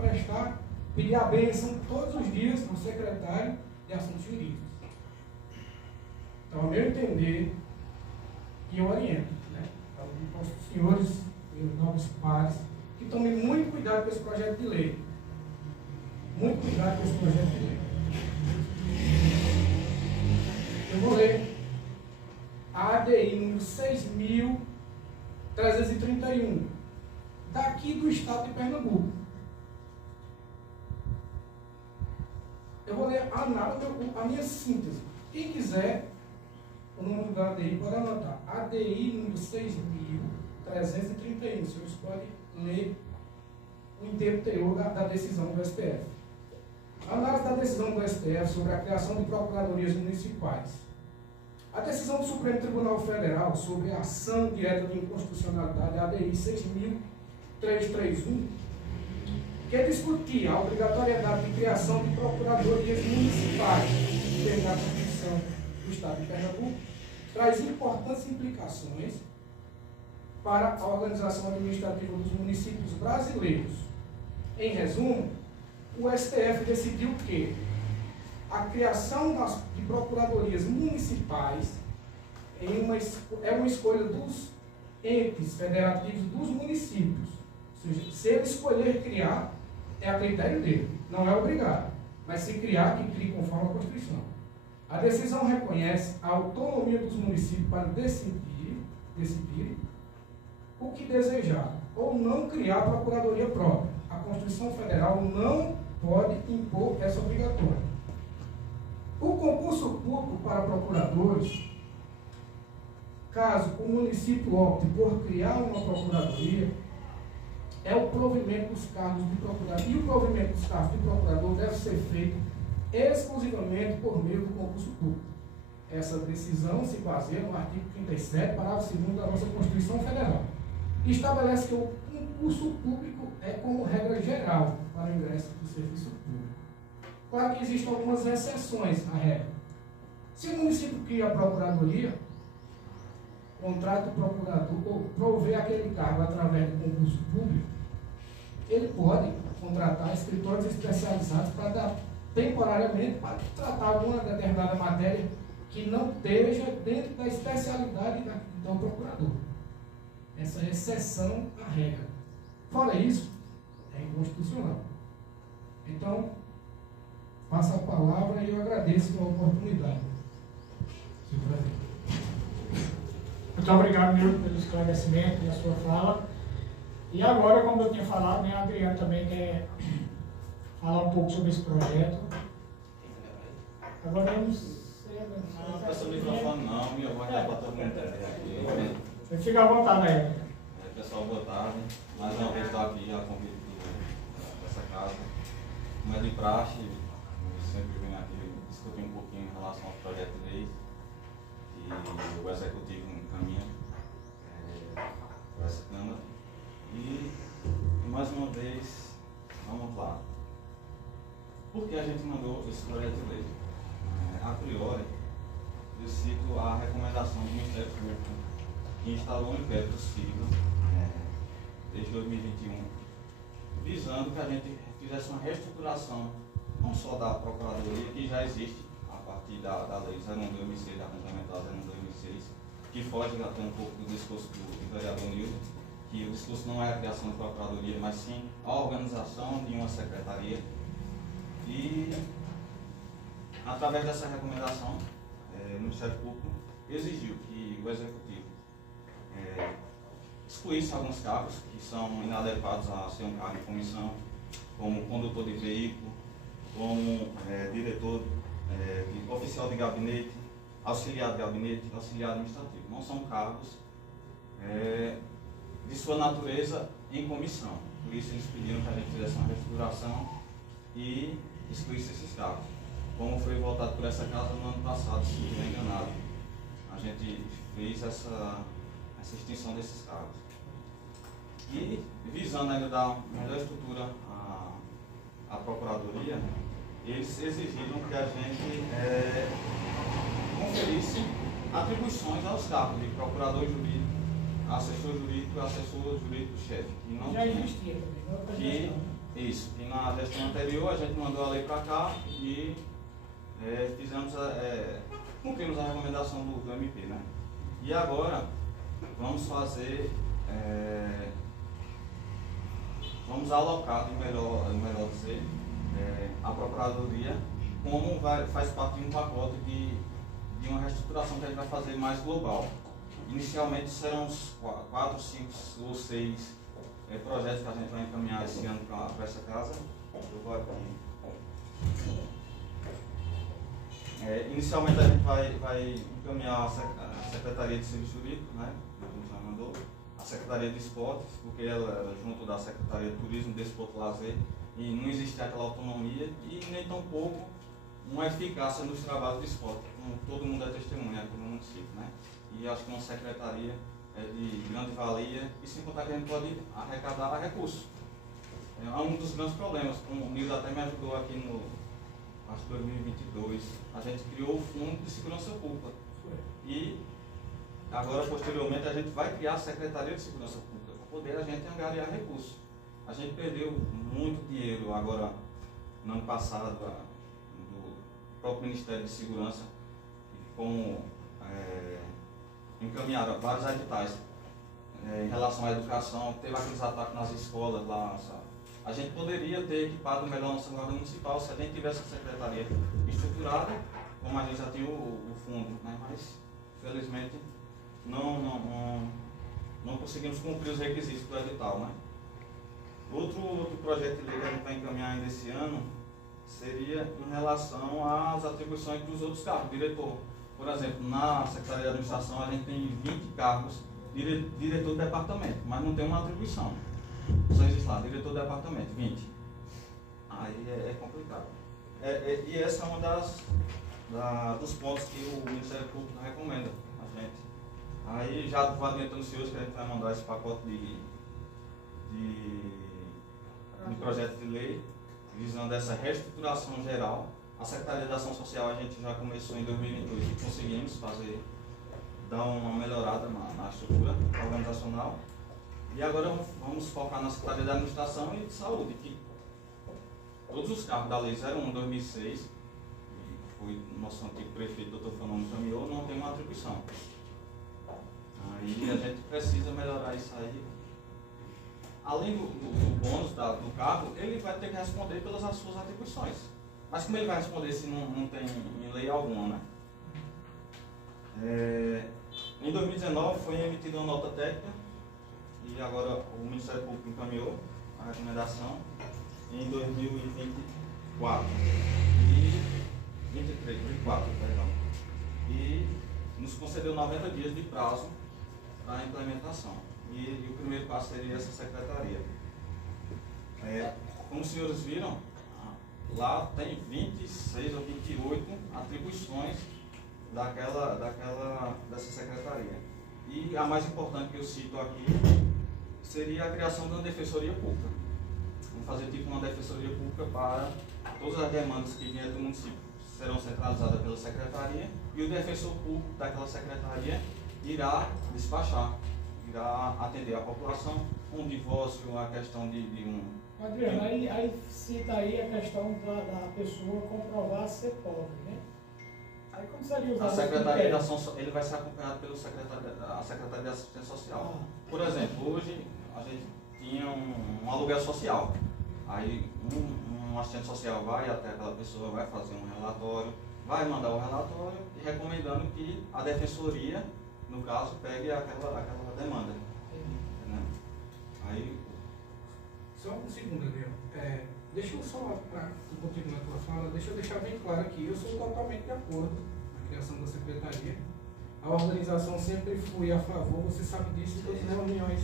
pedir a bênção todos os dias no secretário de Assuntos Jurídicos. Então, ao meu entender, e eu oriento, né, aos senhores e os novos pares, que tomem muito cuidado com esse projeto de lei. Muito cuidado com esse projeto de lei. Eu vou ler a ADI número 6.331, daqui do estado de Pernambuco. Eu vou ler a minha síntese. Quem quiser, o número da ADI pode anotar. ADI número 6.331. Os senhores podem ler o inteiro teor da decisão do STF. A análise da decisão do STF sobre a criação de procuradorias municipais. A decisão do Supremo Tribunal Federal sobre a ação direta de inconstitucionalidade, ADI 6.331, que discutia a obrigatoriedade de criação de procuradorias municipais dentro da Constituição do Estado de Pernambuco, traz importantes implicações para a organização administrativa dos municípios brasileiros. Em resumo, o STF decidiu que a criação de procuradorias municipais é uma escolha dos entes federativos dos municípios. Ou seja, se ele escolher criar, é a critério dele, não é obrigado. Mas se criar, que crie conforme a Constituição. A decisão reconhece a autonomia dos municípios para decidir o que desejar, ou não criar procuradoria própria. A Constituição Federal não pode impor essa obrigatória. O concurso público para procuradores, caso o município opte por criar uma procuradoria, é o provimento dos cargos de procurador. E o provimento dos cargos de procurador deve ser feito exclusivamente por meio do concurso público. Essa decisão se baseia no artigo 37, parágrafo 2º da nossa Constituição Federal. Estabelece que o concurso público é como regra geral para o ingresso do serviço público. Claro que existem algumas exceções à regra. Se o município cria a procuradoria, contrata o procurador ou prover aquele cargo através do concurso público, ele pode contratar escritórios especializados para dar temporariamente para tratar alguma determinada matéria que não esteja dentro da especialidade do procurador. Essa é exceção à regra. Fora isso, é inconstitucional. Então, passo a palavra e eu agradeço a oportunidade. Senhor presidente. Muito obrigado, Milton, pelo esclarecimento e a sua fala. E agora, como eu tinha falado, a Adriana também quer falar um pouco sobre esse projeto. Agora eu não sei. Não, passa o microfone não, minha voz é para todo mundo entender aqui. Você fica à vontade, né? Pessoal, boa tarde. Mais uma vez estou aqui a convite dessa casa. Como é de praxe, eu sempre venho aqui discutir um pouquinho em relação ao projeto de lei que o Executivo encaminha para essa Câmara. E mais uma vez, vamos lá. Por que a gente mandou esse projeto de lei? A priori, eu cito a recomendação do Ministério Público, que instalou um inquérito civil desde 2021, visando que a gente fizesse uma reestruturação, não só da Procuradoria, que já existe a partir da Lei 01/2006, da Complementar 01/2006, que foge até um pouco do discurso do vereador Nildo, que o discurso não é a criação de Procuradoria, mas sim a organização de uma secretaria. E, através dessa recomendação, o Ministério Público exigiu que o Executivo excluísse alguns cargos que são inadequados a ser um cargo de comissão, como condutor de veículo, como diretor, oficial de gabinete, auxiliar de gabinete, auxiliar administrativo. Não são cargos de sua natureza em comissão. Por isso eles pediram que a gente fizesse uma reestruturação e excluísse esses cargos. Como foi votado por essa casa no ano passado, se não me enganado, a gente fez essa extinção desses cargos. E, visando ainda dar melhor estrutura à Procuradoria, eles exigiram que a gente conferisse atribuições aos cargos de Procurador Jurídico, Assessor Jurídico e Assessor Jurídico-Chefe. Já existia também. Isso. E na gestão anterior a gente mandou a lei para cá e cumprimos a recomendação do MP, né? E agora vamos fazer, vamos alocar, melhor dizer, a Procuradoria como faz parte de um pacote de uma reestruturação que a gente vai fazer mais global. Inicialmente serão uns 4, 5 ou 6 projetos que a gente vai encaminhar esse ano para essa casa. Eu vou aqui. Inicialmente a gente vai encaminhar a Secretaria de Serviço Jurídico, né, que a gente já mandou, a Secretaria de Esportes, porque ela junto da Secretaria de Turismo, Desporto e Lazer, e não existe aquela autonomia e nem tampouco uma eficácia nos trabalhos de esporte, como todo mundo é testemunha aqui no município, né? E acho que uma secretaria é de grande valia e sem contar que a gente pode arrecadar recursos. É um dos grandes problemas, como o Nildo até me ajudou aqui no acho que 2022, a gente criou o Fundo de Segurança Pública. E agora, posteriormente, a gente vai criar a Secretaria de Segurança Pública para poder a gente angariar recursos. A gente perdeu muito dinheiro agora, no ano passado, do próprio Ministério de Segurança, como encaminharam vários editais em relação à educação, teve aqueles ataques nas escolas lá, sabe? A gente poderia ter equipado melhor nossa guarda municipal se a gente tivesse a secretaria estruturada, como a gente já tinha o fundo, né? Mas felizmente não conseguimos cumprir os requisitos do edital, né? Outro projeto de lei que a gente vai encaminhar ainda esse ano seria em relação às atribuições dos outros cargos. Diretor, por exemplo, na Secretaria de Administração a gente tem 20 cargos, diretor do departamento, mas não tem uma atribuição. Só existe lá, diretor do departamento, 20. Aí é complicado. E essa é uma dos pontos que o Ministério Público recomenda a gente. Aí já vou adiantando os senhores que a gente vai mandar esse pacote de projeto de lei, visando essa reestruturação geral. A Secretaria de Ação Social a gente já começou em 2022 e conseguimos dar uma melhorada na estrutura organizacional. E agora vamos focar na Secretaria de Administração e de Saúde, que todos os cargos da Lei 01 de 2006, que foi nosso antigo prefeito, Dr. Fernando encaminhou, não tem uma atribuição. Aí a gente precisa melhorar isso aí. Além do bônus do cargo, ele vai ter que responder pelas suas atribuições. Mas como ele vai responder se não tem em lei alguma, né? Em 2019 foi emitida uma nota técnica e agora o Ministério Público encaminhou a recomendação em 2024 e nos concedeu 90 dias de prazo para a implementação. E o primeiro passo seria essa secretaria. Como os senhores viram, lá tem 26 ou 28 atribuições dessa secretaria. E a mais importante que eu cito aqui seria a criação de uma defensoria pública. Vamos fazer tipo uma defensoria pública para todas as demandas que vierem do município serão centralizadas pela secretaria e o defensor público daquela secretaria irá despachar, irá atender a população, um divórcio, a questão de um... Adriano, aí cita aí a questão da pessoa comprovar ser pobre, né? Aí como seria usado? A Secretaria de Ação, ele vai ser acompanhado pela Secretaria de Assistência Social. Por exemplo, hoje a gente tinha um aluguel social. Aí um assistente social vai até aquela pessoa, vai fazer um relatório, vai mandar o relatório e recomendando que a defensoria, no caso, pegue aquela demanda. Né? Aí... Só um segundo, Adriano. Deixa eu só, para continuar a tua fala, deixa eu deixar bem claro aqui, eu sou totalmente de acordo na criação da secretaria. A organização sempre fui a favor, você sabe disso, em todas as reuniões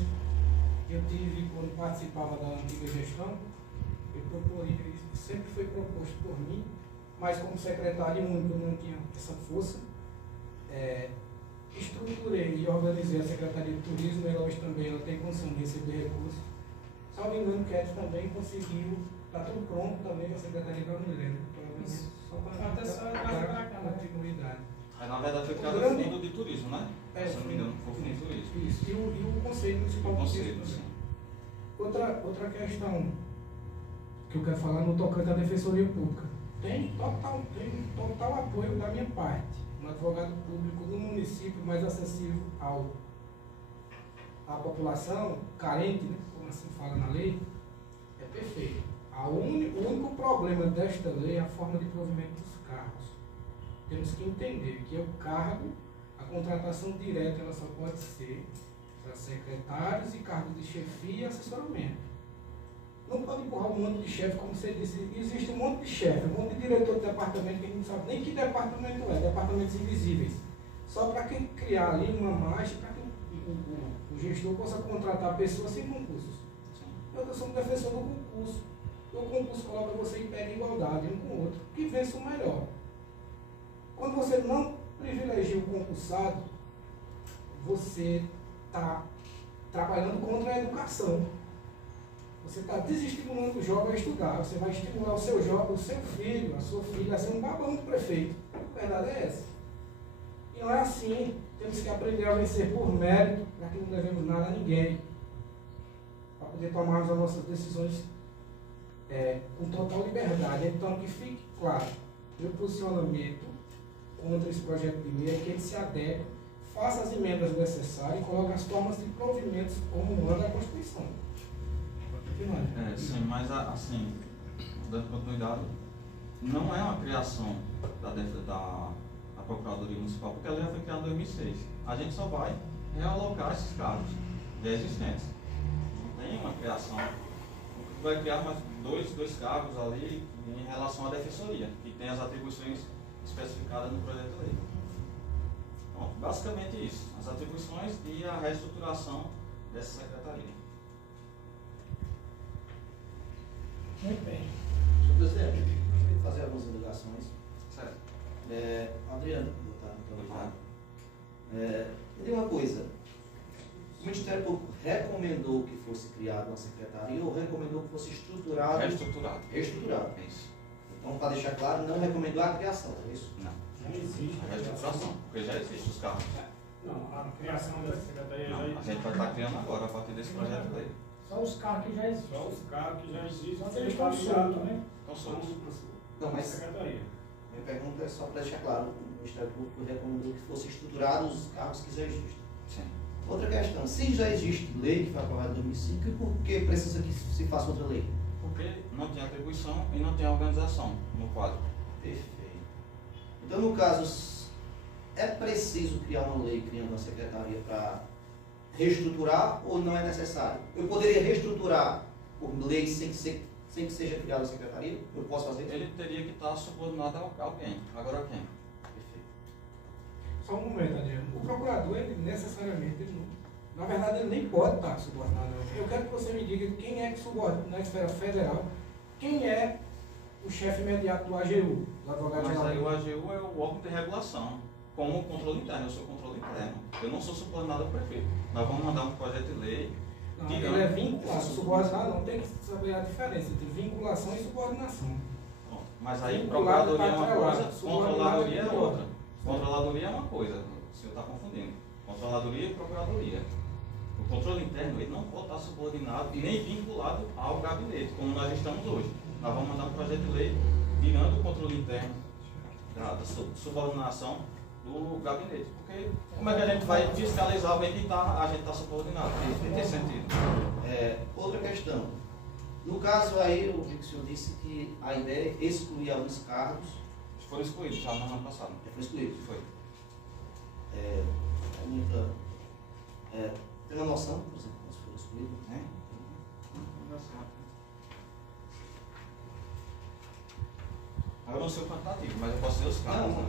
que eu tive quando participava da antiga gestão, sempre foi proposto por mim, mas como secretário único eu não tinha essa força. Estruturei e organizei a Secretaria de Turismo, ela hoje também ela tem condição de receber recursos. Salvo engano, o Cat também conseguiu, está tudo pronto também com a Secretaria da Mulher. Só para a continuidade. Na verdade foi criado o Fundo de Turismo, né? Se não me engano, foi o Fundo de Turismo. Isso, e o Conselho Municipal de Turismo. Outra questão que eu quero falar no tocante à Defensoria Pública. Tem total apoio da minha parte, um advogado público do município mais acessível à população carente, né, como assim fala na lei, é perfeito. O único problema desta lei é a forma de provimento dos cargos. Temos que entender que o cargo, a contratação direta, ela só pode ser para secretários e cargos de chefia e assessoramento. Não pode empurrar um monte de chefe, como você disse, existe um monte de chefe, um monte de diretor de departamento que a gente não sabe nem que departamento é, departamentos invisíveis. Só para criar ali uma marcha para que o gestor possa contratar pessoas sem concursos. Eu sou um defensor do concurso. O concurso coloca você em pé de igualdade um com o outro, que vença o melhor. Quando você não privilegia o concursado, você está trabalhando contra a educação. Você está desestimulando o jovem a estudar. Você vai estimular o seu filho, a sua filha a ser um babão do prefeito. A verdade é essa. E não é assim. Temos que aprender a vencer por mérito, para que não devemos nada a ninguém. Para poder tomarmos as nossas decisões com total liberdade. Então, que fique claro, meu posicionamento contra esse projeto de lei é que ele se adequa faça as emendas necessárias e coloque as formas de provimentos como manda a Constituição. Sim, mas assim, dando continuidade, não é uma criação da Procuradoria Municipal, porque ela já foi criada em 2006. A gente só vai realocar esses cargos já existentes. Não tem uma criação. Vai criar mais dois cargos ali em relação à defensoria, que tem as atribuições especificadas no projeto de lei. Então, basicamente isso, as atribuições e a reestruturação dessa secretaria. Muito bem. Senhor presidente, eu gostaria de fazer algumas indagações. Certo. Adriano, muito obrigado. Me diga uma coisa. O Ministério Público recomendou que fosse criada uma secretaria ou recomendou que fosse estruturado? Reestruturado. Reestruturado. É isso. Então, para deixar claro, não recomendou a criação, é isso? Não. Já existe. A reestruturação, porque já existem os cargos. Não, a criação da secretaria Não, a gente vai estar criando agora, a partir desse projeto de lei. Só os carros que já existem. Só os carros que já existem. Só que eles estão soltos, né? Então, somos. Não, mas Secretaria. minha pergunta é só para deixar claro. O Ministério Público recomendou que fosse estruturado os cargos que já existem. Sim. Outra questão, se já existe lei que foi aprovada em 2005, e por que precisa que se faça outra lei? Porque não tem atribuição e não tem organização no quadro. Perfeito. Então, no caso, é preciso criar uma lei criando uma secretaria para reestruturar ou não é necessário? Eu poderia reestruturar por lei sem que seja criada a secretaria? Eu posso fazer isso? Ele teria que estar subordinado a alguém. Agora quem? Perfeito. Só um momento, Adriano. O procurador, ele necessariamente, ele não, na verdade, ele nem pode estar subordinado. Eu quero que você me diga quem é que subordina na esfera federal, quem é o chefe imediato do AGU, do advogado Mas geral. aí o AGU é o órgão de regulação, como o controle interno. Eu sou controle interno. Eu não sou subordinado ao prefeito. Nós vamos mandar um projeto de lei. Não, ele é vinculado, subordinado não, tem que saber a diferença entre vinculação e subordinação. Bom, mas aí Vinculado procuradoria é uma para coisa, subordinado controladoria é é outra. outra. Controladoria é uma coisa, o senhor está confundindo. Controladoria e procuradoria. O controle interno ele não pode estar subordinado e nem vinculado ao gabinete, como nós estamos hoje. Nós vamos mandar um projeto de lei tirando o controle interno da subordinação do gabinete. Porque como é que a gente vai fiscalizar alguém que a gente está subordinado? Não tem sentido. Outra questão. No caso aí, eu vi que o senhor disse que a ideia é excluir alguns cargos. Foram excluídos já no ano passado. Já foi excluído? Foi. Tem uma noção, por exemplo, se for excluído? Eu não sei o quantitativo, mas eu posso ser os cargos. Não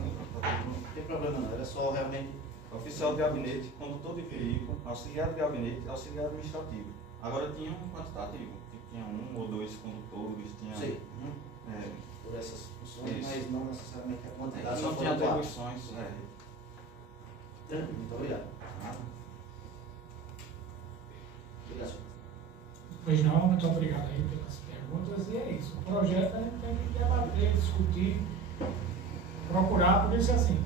tem problema não, era só realmente... Oficial de gabinete, condutor de veículo, auxiliar de gabinete, auxiliar administrativo. Agora tinha um quantitativo, tinha 1 ou 2 condutores, tinha... Sim. Por essas funções, Isso. mas não necessariamente a quantidade. Não tinha atribuições. Tranquilo, muito obrigado. Obrigado, senhor. Pois não, muito obrigado aí pelas perguntas. E é isso. O projeto a gente tem que debater, discutir, procurar, por isso assim.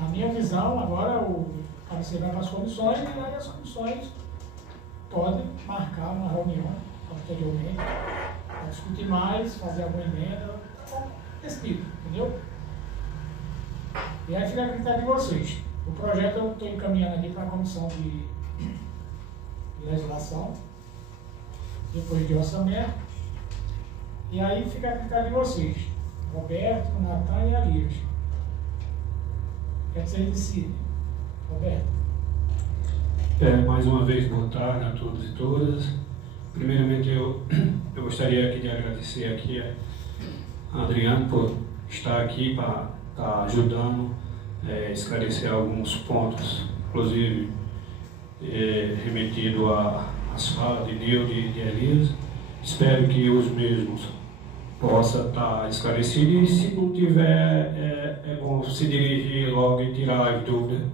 Na minha visão, agora o parecer vai para as comissões e aí as comissões podem marcar uma reunião posteriormente para discutir mais, fazer alguma emenda, desse tipo, entendeu? E aí fica a critério de vocês. O projeto eu estou encaminhando aqui para a comissão de legislação, depois de orçamento, e aí fica a critério de vocês, Roberto, Natan e Elias. Quer que vocês decidem. Roberto. Mais uma vez, boa tarde a todos e todas. Primeiramente, eu gostaria aqui de agradecer aqui a Adriano por estar aqui para estar ajudando a esclarecer alguns pontos, inclusive remetido às falas de Nilde e de Elias. Espero que os mesmos possam estar esclarecidos e, se não tiver, é bom se dirigir logo e tirar as dúvidas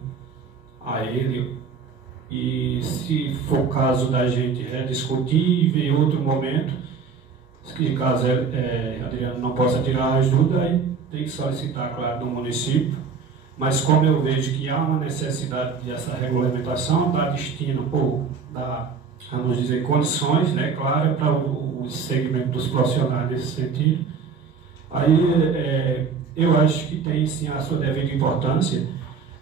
a ele. E se for o caso da gente rediscutir e ver outro momento, que caso Adriano não possa tirar as dúvidas, aí tem que solicitar, claro, do município. Mas como eu vejo que há uma necessidade dessa regulamentação, dá destino, vamos dizer, condições, né, claras para o segmento dos profissionais nesse sentido, aí eu acho que tem sim a sua devida importância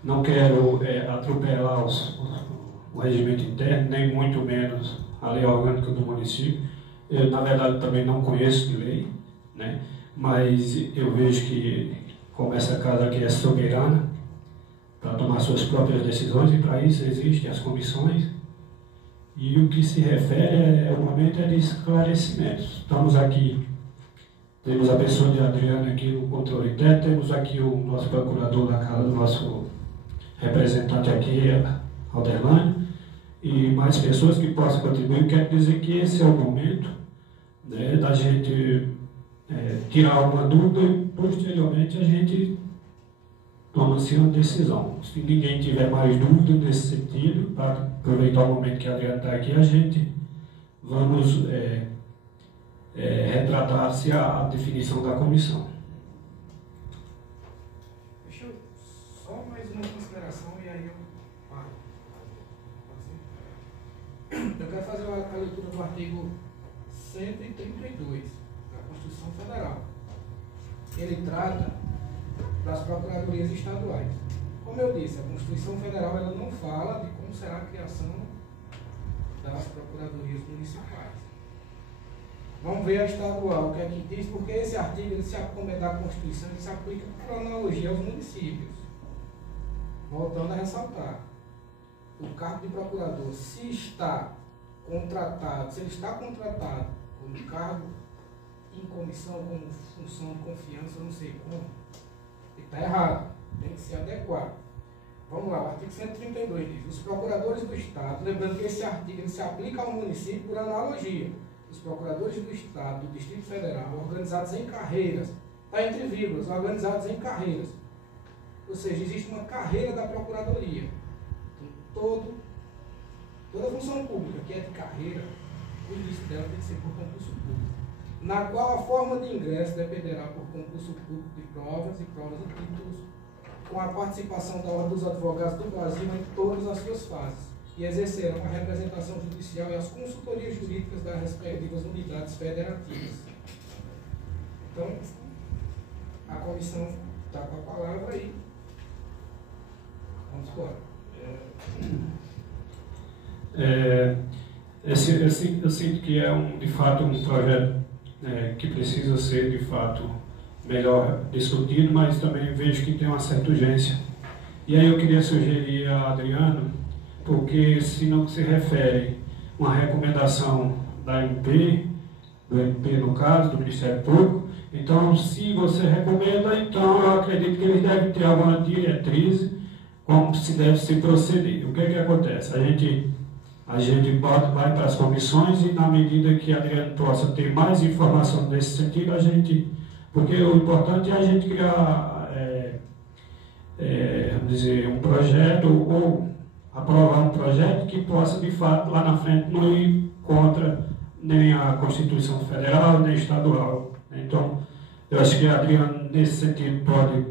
não quero atropelar o regimento interno, nem muito menos a lei orgânica do município. Eu, na verdade, também não conheço de lei, né? Mas eu vejo que, como essa casa aqui é soberana para tomar suas próprias decisões, e para isso existem as comissões, e o que se refere o momento é de esclarecimentos. Estamos aqui, temos a pessoa de Adriano aqui no controle técnico, temos aqui o nosso procurador da casa, o nosso representante aqui, Alderlânio, e mais pessoas que possam contribuir. Quero dizer que esse é o momento, né, da gente tirar alguma dúvida e posteriormente a gente toma-se uma decisão. Se ninguém tiver mais dúvida nesse sentido, para aproveitar o momento que a Adriana está aqui, a gente vamos retratar-se a definição da comissão. Deixa eu só mais uma consideração e aí eu paro. Eu quero fazer a leitura do artigo 132 da Constituição Federal. Ele trata das procuradorias estaduais. Como eu disse, a Constituição Federal ela não fala de como será a criação das procuradorias municipais. Vamos ver a estadual, o que é que diz, porque esse artigo, ele como é da Constituição, ele se aplica por analogia aos municípios. Voltando a ressaltar, o cargo de procurador, se está contratado, se ele está contratado como cargo em comissão, como função de confiança, eu não sei como, ele está errado, tem que ser adequado. Vamos lá, o artigo 132 diz: os procuradores do Estado, lembrando que esse artigo ele se aplica ao município por analogia, os procuradores do Estado, do Distrito Federal, organizados em carreiras, está entre vírgulas, organizados em carreiras. Ou seja, existe uma carreira da Procuradoria. Então, toda função pública que é de carreira, o início dela tem que ser por concurso público, na qual a forma de ingresso dependerá por concurso público de provas e provas de títulos, com a participação da Ordem dos Advogados do Brasil em todas as suas fases, e exercerão a representação judicial e as consultorias jurídicas das respectivas unidades federativas. Então, a comissão está com a palavra aí. Vamos embora. Eu sinto que é de fato um projeto que precisa ser de fato melhor discutido, mas também vejo que tem uma certa urgência. E aí eu queria sugerir a Adriano, porque se não se refere uma recomendação da MP, do MP no caso, do Ministério Público, então se você recomenda, então eu acredito que eles devem ter alguma diretriz como se deve se proceder. O que é que acontece? A gente vai para as comissões e na medida que a Adriano possa ter mais informação nesse sentido, porque o importante é a gente criar, vamos dizer, um projeto ou aprovar um projeto que possa, de fato, lá na frente não ir contra nem a Constituição Federal, nem estadual. Então, eu acho que a Adriano, nesse sentido, pode...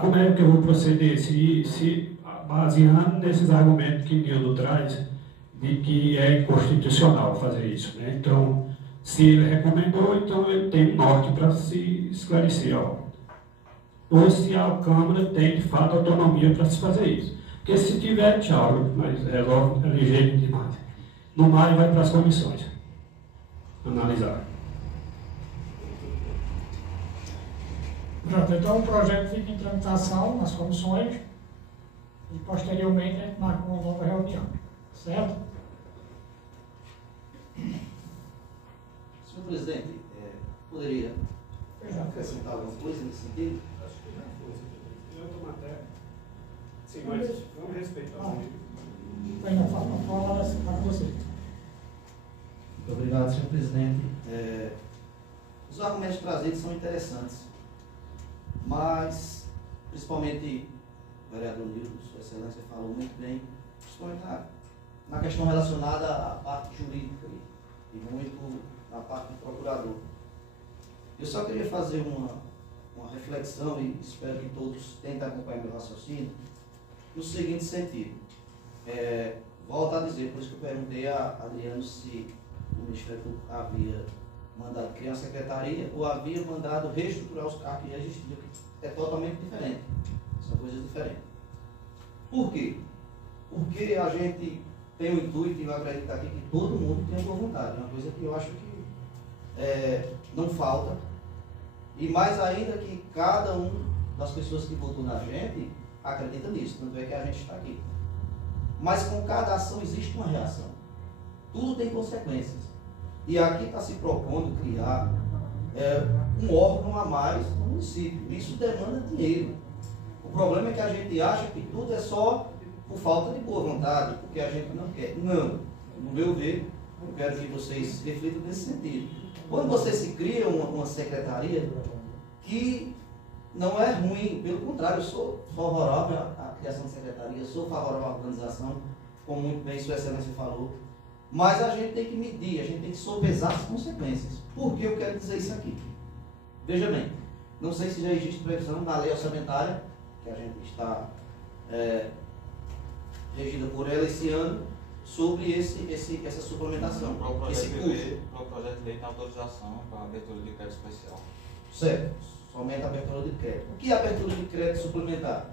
como é que eu vou proceder? Se baseando nesses argumentos que Nildo traz, de que é inconstitucional fazer isso, né? Então, se ele recomendou, então ele tem um norte para se esclarecer. Ou se a Câmara tem, de fato, autonomia para se fazer isso. Porque se tiver, tchau, mas resolve, é ligeiro demais. No mais, vai para as comissões analisar. Pronto, então o projeto fica em tramitação nas comissões e posteriormente a gente marca uma nova reunião, certo? Senhor presidente, poderia acrescentar alguma coisa nesse sentido? Acho que já foi, senhor presidente. Em outra matéria. Sim, mas vamos respeitar o livro. Pois não, fala para você. Muito obrigado, senhor presidente. Os argumentos trazidos são interessantes, mas, principalmente, o vereador Nildo, Sua Excelência, falou muito bem, principalmente na questão relacionada à parte jurídica e muito na parte do procurador. Eu só queria fazer uma reflexão e espero que todos tentem acompanhar meu raciocínio no seguinte sentido. Volto a dizer, por isso que eu perguntei a Adriano se o Ministério Público havia mandado criar uma secretaria ou havia mandado reestruturar os cargos que já existiam, que é totalmente diferente. São coisas diferentes. Por quê? Porque a gente tem o intuito, e eu acredito aqui, que todo mundo tem boa vontade. É uma coisa que eu acho que não falta. E mais ainda que cada um das pessoas que votou na gente acredita nisso. Tanto é que a gente está aqui. Mas com cada ação existe uma reação. Tudo tem consequências. E aqui está se propondo criar um órgão a mais no município. Isso demanda dinheiro. O problema é que a gente acha que tudo é só por falta de boa vontade, porque a gente não quer. Não. No meu ver, eu quero que vocês reflitam nesse sentido. Quando você se cria uma secretaria, que não é ruim, pelo contrário, eu sou favorável à criação de secretaria, sou favorável à organização, como muito bem Sua Excelência falou, mas a gente tem que medir, a gente tem que sopesar as consequências. Por que eu quero dizer isso aqui? Veja bem, não sei se já existe previsão na lei orçamentária, que a gente está regida por ela esse ano, sobre essa suplementação, esse custo. Para o projeto de lei tem autorização para a abertura de crédito especial. Certo, somente a abertura de crédito. O que é a abertura de crédito suplementar?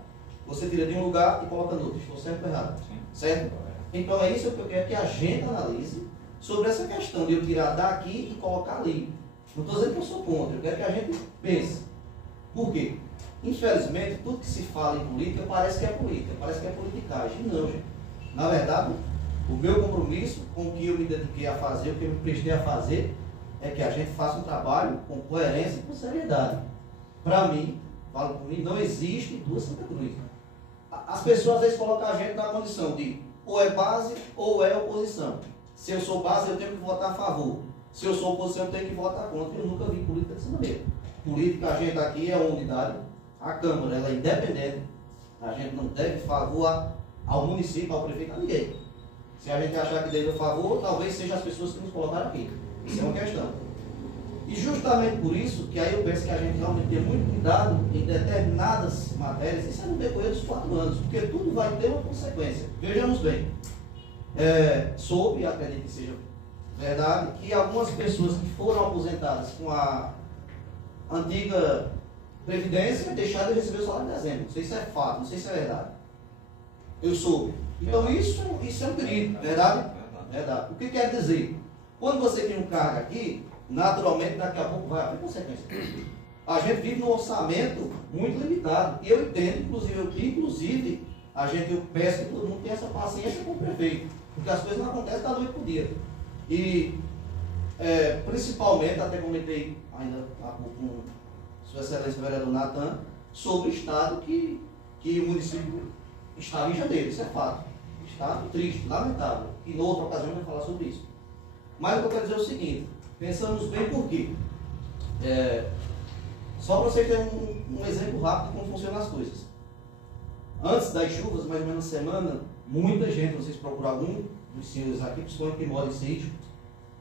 Você tira de um lugar e coloca no outro. Estou certo ou errado? Sim. Certo? Então é isso que eu quero que a gente analise sobre essa questão de eu tirar daqui e colocar ali. Não estou dizendo que eu sou contra, eu quero que a gente pense. Por quê? Infelizmente, tudo que se fala em política parece que é política, parece que é politicagem. Não, gente. Na verdade, o meu compromisso com o que eu me dediquei a fazer, o que eu me prestei a fazer, é que a gente faça um trabalho com coerência e com seriedade. Para mim, falo por mim, não existe duas Santa Cruz. As pessoas às vezes colocam a gente na condição de ou é base ou é oposição. Se eu sou base, eu tenho que votar a favor. Se eu sou oposição, eu tenho que votar contra. Eu nunca vi política dessa maneira. Política, a gente aqui é uma unidade. A Câmara, ela é independente. A gente não deve favor ao município, ao prefeito, a ninguém. Se a gente achar que deve a favor, talvez sejam as pessoas que nos colocaram aqui. Isso é uma questão. E justamente por isso, que aí eu penso que a gente realmente tem muito cuidado em determinadas matérias, isso é no decorrer dos 4 anos, porque tudo vai ter uma consequência. Vejamos bem, soube, e acredito que seja verdade, que algumas pessoas que foram aposentadas com a antiga Previdência deixaram de receber o salário em dezembro. Não sei se é fato, não sei se é verdade. Eu soube. Então isso é um perigo, verdade? Verdade. O que quer dizer? Quando você tem um cargo aqui, naturalmente daqui a pouco vai haver consequência. A gente vive num orçamento muito limitado. E eu entendo, inclusive, eu peço que todo mundo tenha essa paciência com o prefeito. Porque as coisas não acontecem da noite para o dia. E principalmente, até comentei ainda há pouco com Sua Excelência o vereador Natan, sobre o estado que o município estava em janeiro. Isso é fato. Estado triste, lamentável. E em outra ocasião eu vou falar sobre isso. Mas o que eu quero dizer é o seguinte, pensamos bem por quê. Só para você ter um exemplo rápido de como funcionam as coisas. Antes das chuvas, mais ou menos uma semana, muita gente, vocês procuram algum dos senhores aqui, principalmente que mora em sítio,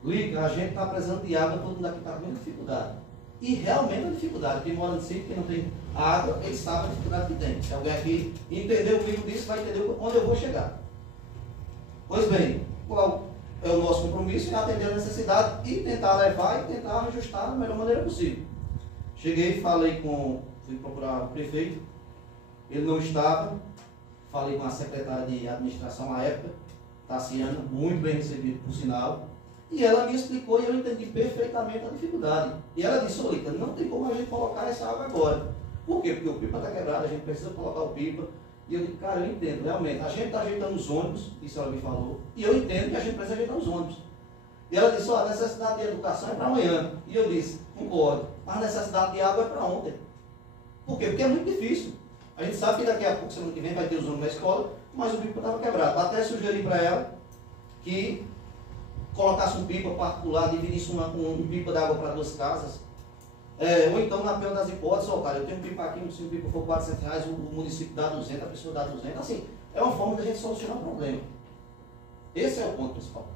liga, a gente está precisando de água, todo mundo aqui está com muita dificuldade. E realmente a dificuldade, quem mora em sítio, quem não tem água, ele sabe a dificuldade que tem. Se alguém aqui entender o mínimo disso, vai entender onde eu vou chegar. Pois bem, qual é o nosso compromisso? É atender a necessidade e tentar levar e tentar ajustar da melhor maneira possível. Cheguei, fui procurar o prefeito, ele não estava, falei com a secretária de administração à época, Tassiana, muito bem recebido por sinal, e ela me explicou e eu entendi perfeitamente a dificuldade. E ela disse, olha, não tem como a gente colocar essa água agora. Por quê? Porque o pipa está quebrado, a gente precisa colocar o pipa. E eu digo, cara, eu entendo, realmente, a gente está ajeitando os ônibus, isso ela me falou, e eu entendo que a gente precisa ajeitar os ônibus. E ela disse, a necessidade de educação é para amanhã. E eu disse, concordo, mas a necessidade de água é para ontem. Por quê? Porque é muito difícil. A gente sabe que daqui a pouco, semana que vem, vai ter os ônibus na escola, mas o pipa estava quebrado. Até sugeri para ela que colocasse um pipa particular, dividisse um pipa d'água para 2 casas. Ou então, na pior das hipóteses, cara, eu tenho um pipa aqui, se o pipa for R$400, o município dá 200, a pessoa dá 200. Assim, é uma forma de a gente solucionar o problema. Esse é o ponto principal.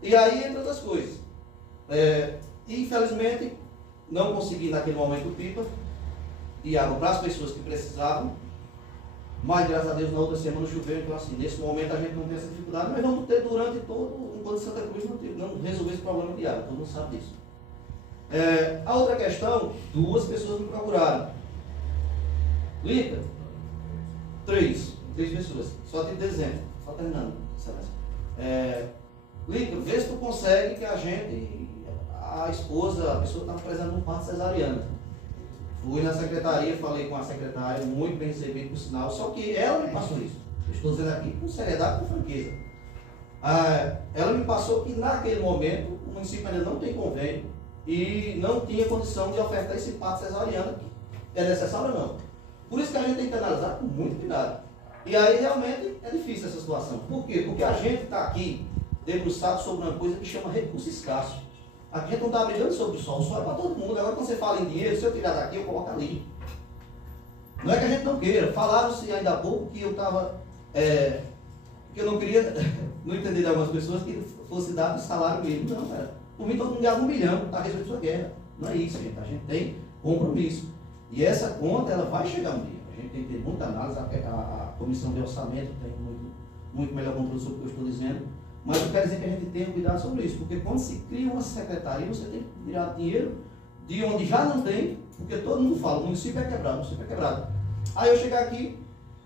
E aí, entre outras coisas, infelizmente, não consegui naquele momento o pipa de água para as pessoas que precisavam, mas graças a Deus na outra semana choveu, então assim, nesse momento a gente não tem essa dificuldade, mas vamos ter durante enquanto Santa Cruz não resolver esse problema de água, todo mundo sabe disso. A outra questão, 2 pessoas me procuraram. Lita, Três pessoas. Só tem dezembro. Só terminando, excelência. Liga, vê se tu consegue que a esposa, a pessoa está precisando de um parto cesariano. Fui na secretaria, falei com a secretária, muito bem recebido por sinal, só que ela me passou isso. Eu estou dizendo aqui com seriedade, com franqueza. Ela me passou que naquele momento o município ainda não tem convênio e não tinha condição de ofertar esse parto cesariano. É necessário ou não? Por isso que a gente tem que analisar com muito cuidado. E aí realmente é difícil essa situação. Por quê? Porque a gente está aqui debruçado sobre uma coisa que chama recurso escasso. Aqui a gente não está brigando sobre o sol é para todo mundo. Agora quando você fala em dinheiro, se eu tirar daqui, eu coloco ali. Não é que a gente não queira. Falaram-se ainda há pouco que eu estava... que eu não queria, não entender de algumas pessoas, que fosse dado salário mínimo. Não, cara. Por mim todo mundo ganhava 1 milhão para resolver sua guerra. Não é isso, gente. A gente tem compromisso. E essa conta, ela vai chegar um dia. A gente tem que ter muita análise. A comissão de orçamento tem muito melhor controle sobre o que eu estou dizendo. Mas eu quero dizer que a gente tenha cuidado sobre isso. Porque quando se cria uma secretaria, você tem que tirar dinheiro de onde já não tem. Porque todo mundo fala, o município é quebrado, o município é quebrado. Aí eu chego aqui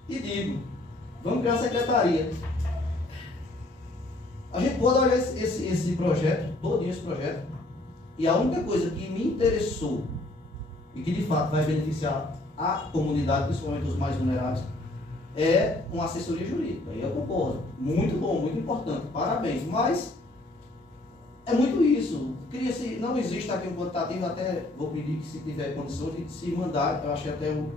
e digo, vamos criar uma secretaria. A gente pode olhar esse projeto, todo esse projeto, e a única coisa que me interessou e que de fato vai beneficiar a comunidade, principalmente os mais vulneráveis, é uma assessoria jurídica. E eu concordo. Muito bom, muito importante. Parabéns. Mas é muito isso. Cria-se, não existe aqui um quantitativo, até vou pedir que se tiver condições de se mandar, eu achei até um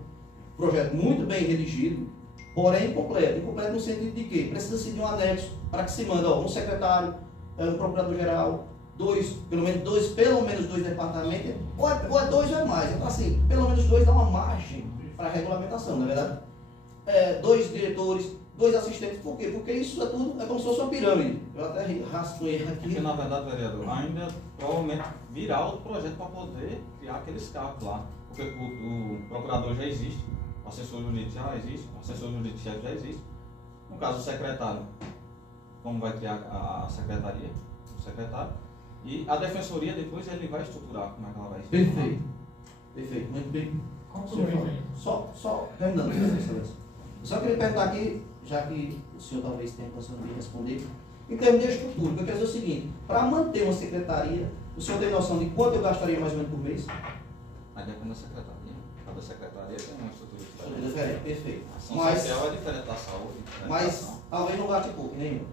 projeto muito bem redigido, porém incompleto. Incompleto no sentido de que precisa-se de um anexo para que se mande um secretário, um procurador-geral, pelo menos dois departamentos, ou é 2 ou é mais. Então assim, pelo menos 2 dá uma margem para a regulamentação, não é verdade? 2 diretores, 2 assistentes. Por quê? Porque isso é tudo, é como se fosse uma pirâmide. Eu até rascunhei aqui. Porque na verdade, vereador, ainda provavelmente virá outro projeto para poder criar aqueles cargos lá. Porque o procurador já existe, o assessor jurídico já existe, o assessor jurídico já existe. No caso, o secretário, como vai criar a secretaria? O secretário. E a defensoria depois ele vai estruturar como é que ela vai estruturar. Perfeito. Perfeito. Muito bem. Concluir. Só terminando, excelência. Só queria perguntar aqui, já que o senhor talvez tenha condição de responder, em termos de estrutura, eu quero dizer o seguinte, para manter uma secretaria, o senhor tem noção de quanto eu gastaria mais ou menos por mês? Aí depende da secretaria. Cada secretaria tem uma estrutura diferente. Diferente, perfeito. A ação social é diferente da saúde. Mas talvez não gaste pouco, nenhum.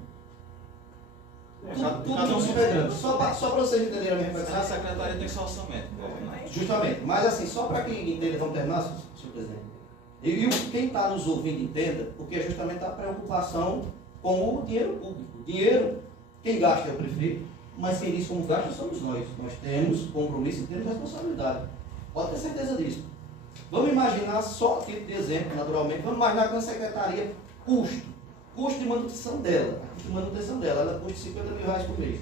Tudo cada um se pegando. Só para vocês entenderem a minha reflexão. A secretaria tem seu orçamento, né? Justamente. Mas assim, só para quem entenda, vamos terminar, senhor presidente. E quem está nos ouvindo entenda, porque é justamente a preocupação com o dinheiro público. O dinheiro, quem gasta é o prefeito, mas quem diz como gasta somos nós. Nós temos compromisso e temos responsabilidade. Pode ter certeza disso. Vamos imaginar, só tipo de exemplo, naturalmente, vamos imaginar que uma secretaria custo de manutenção dela. Ela custa 50 mil reais por mês.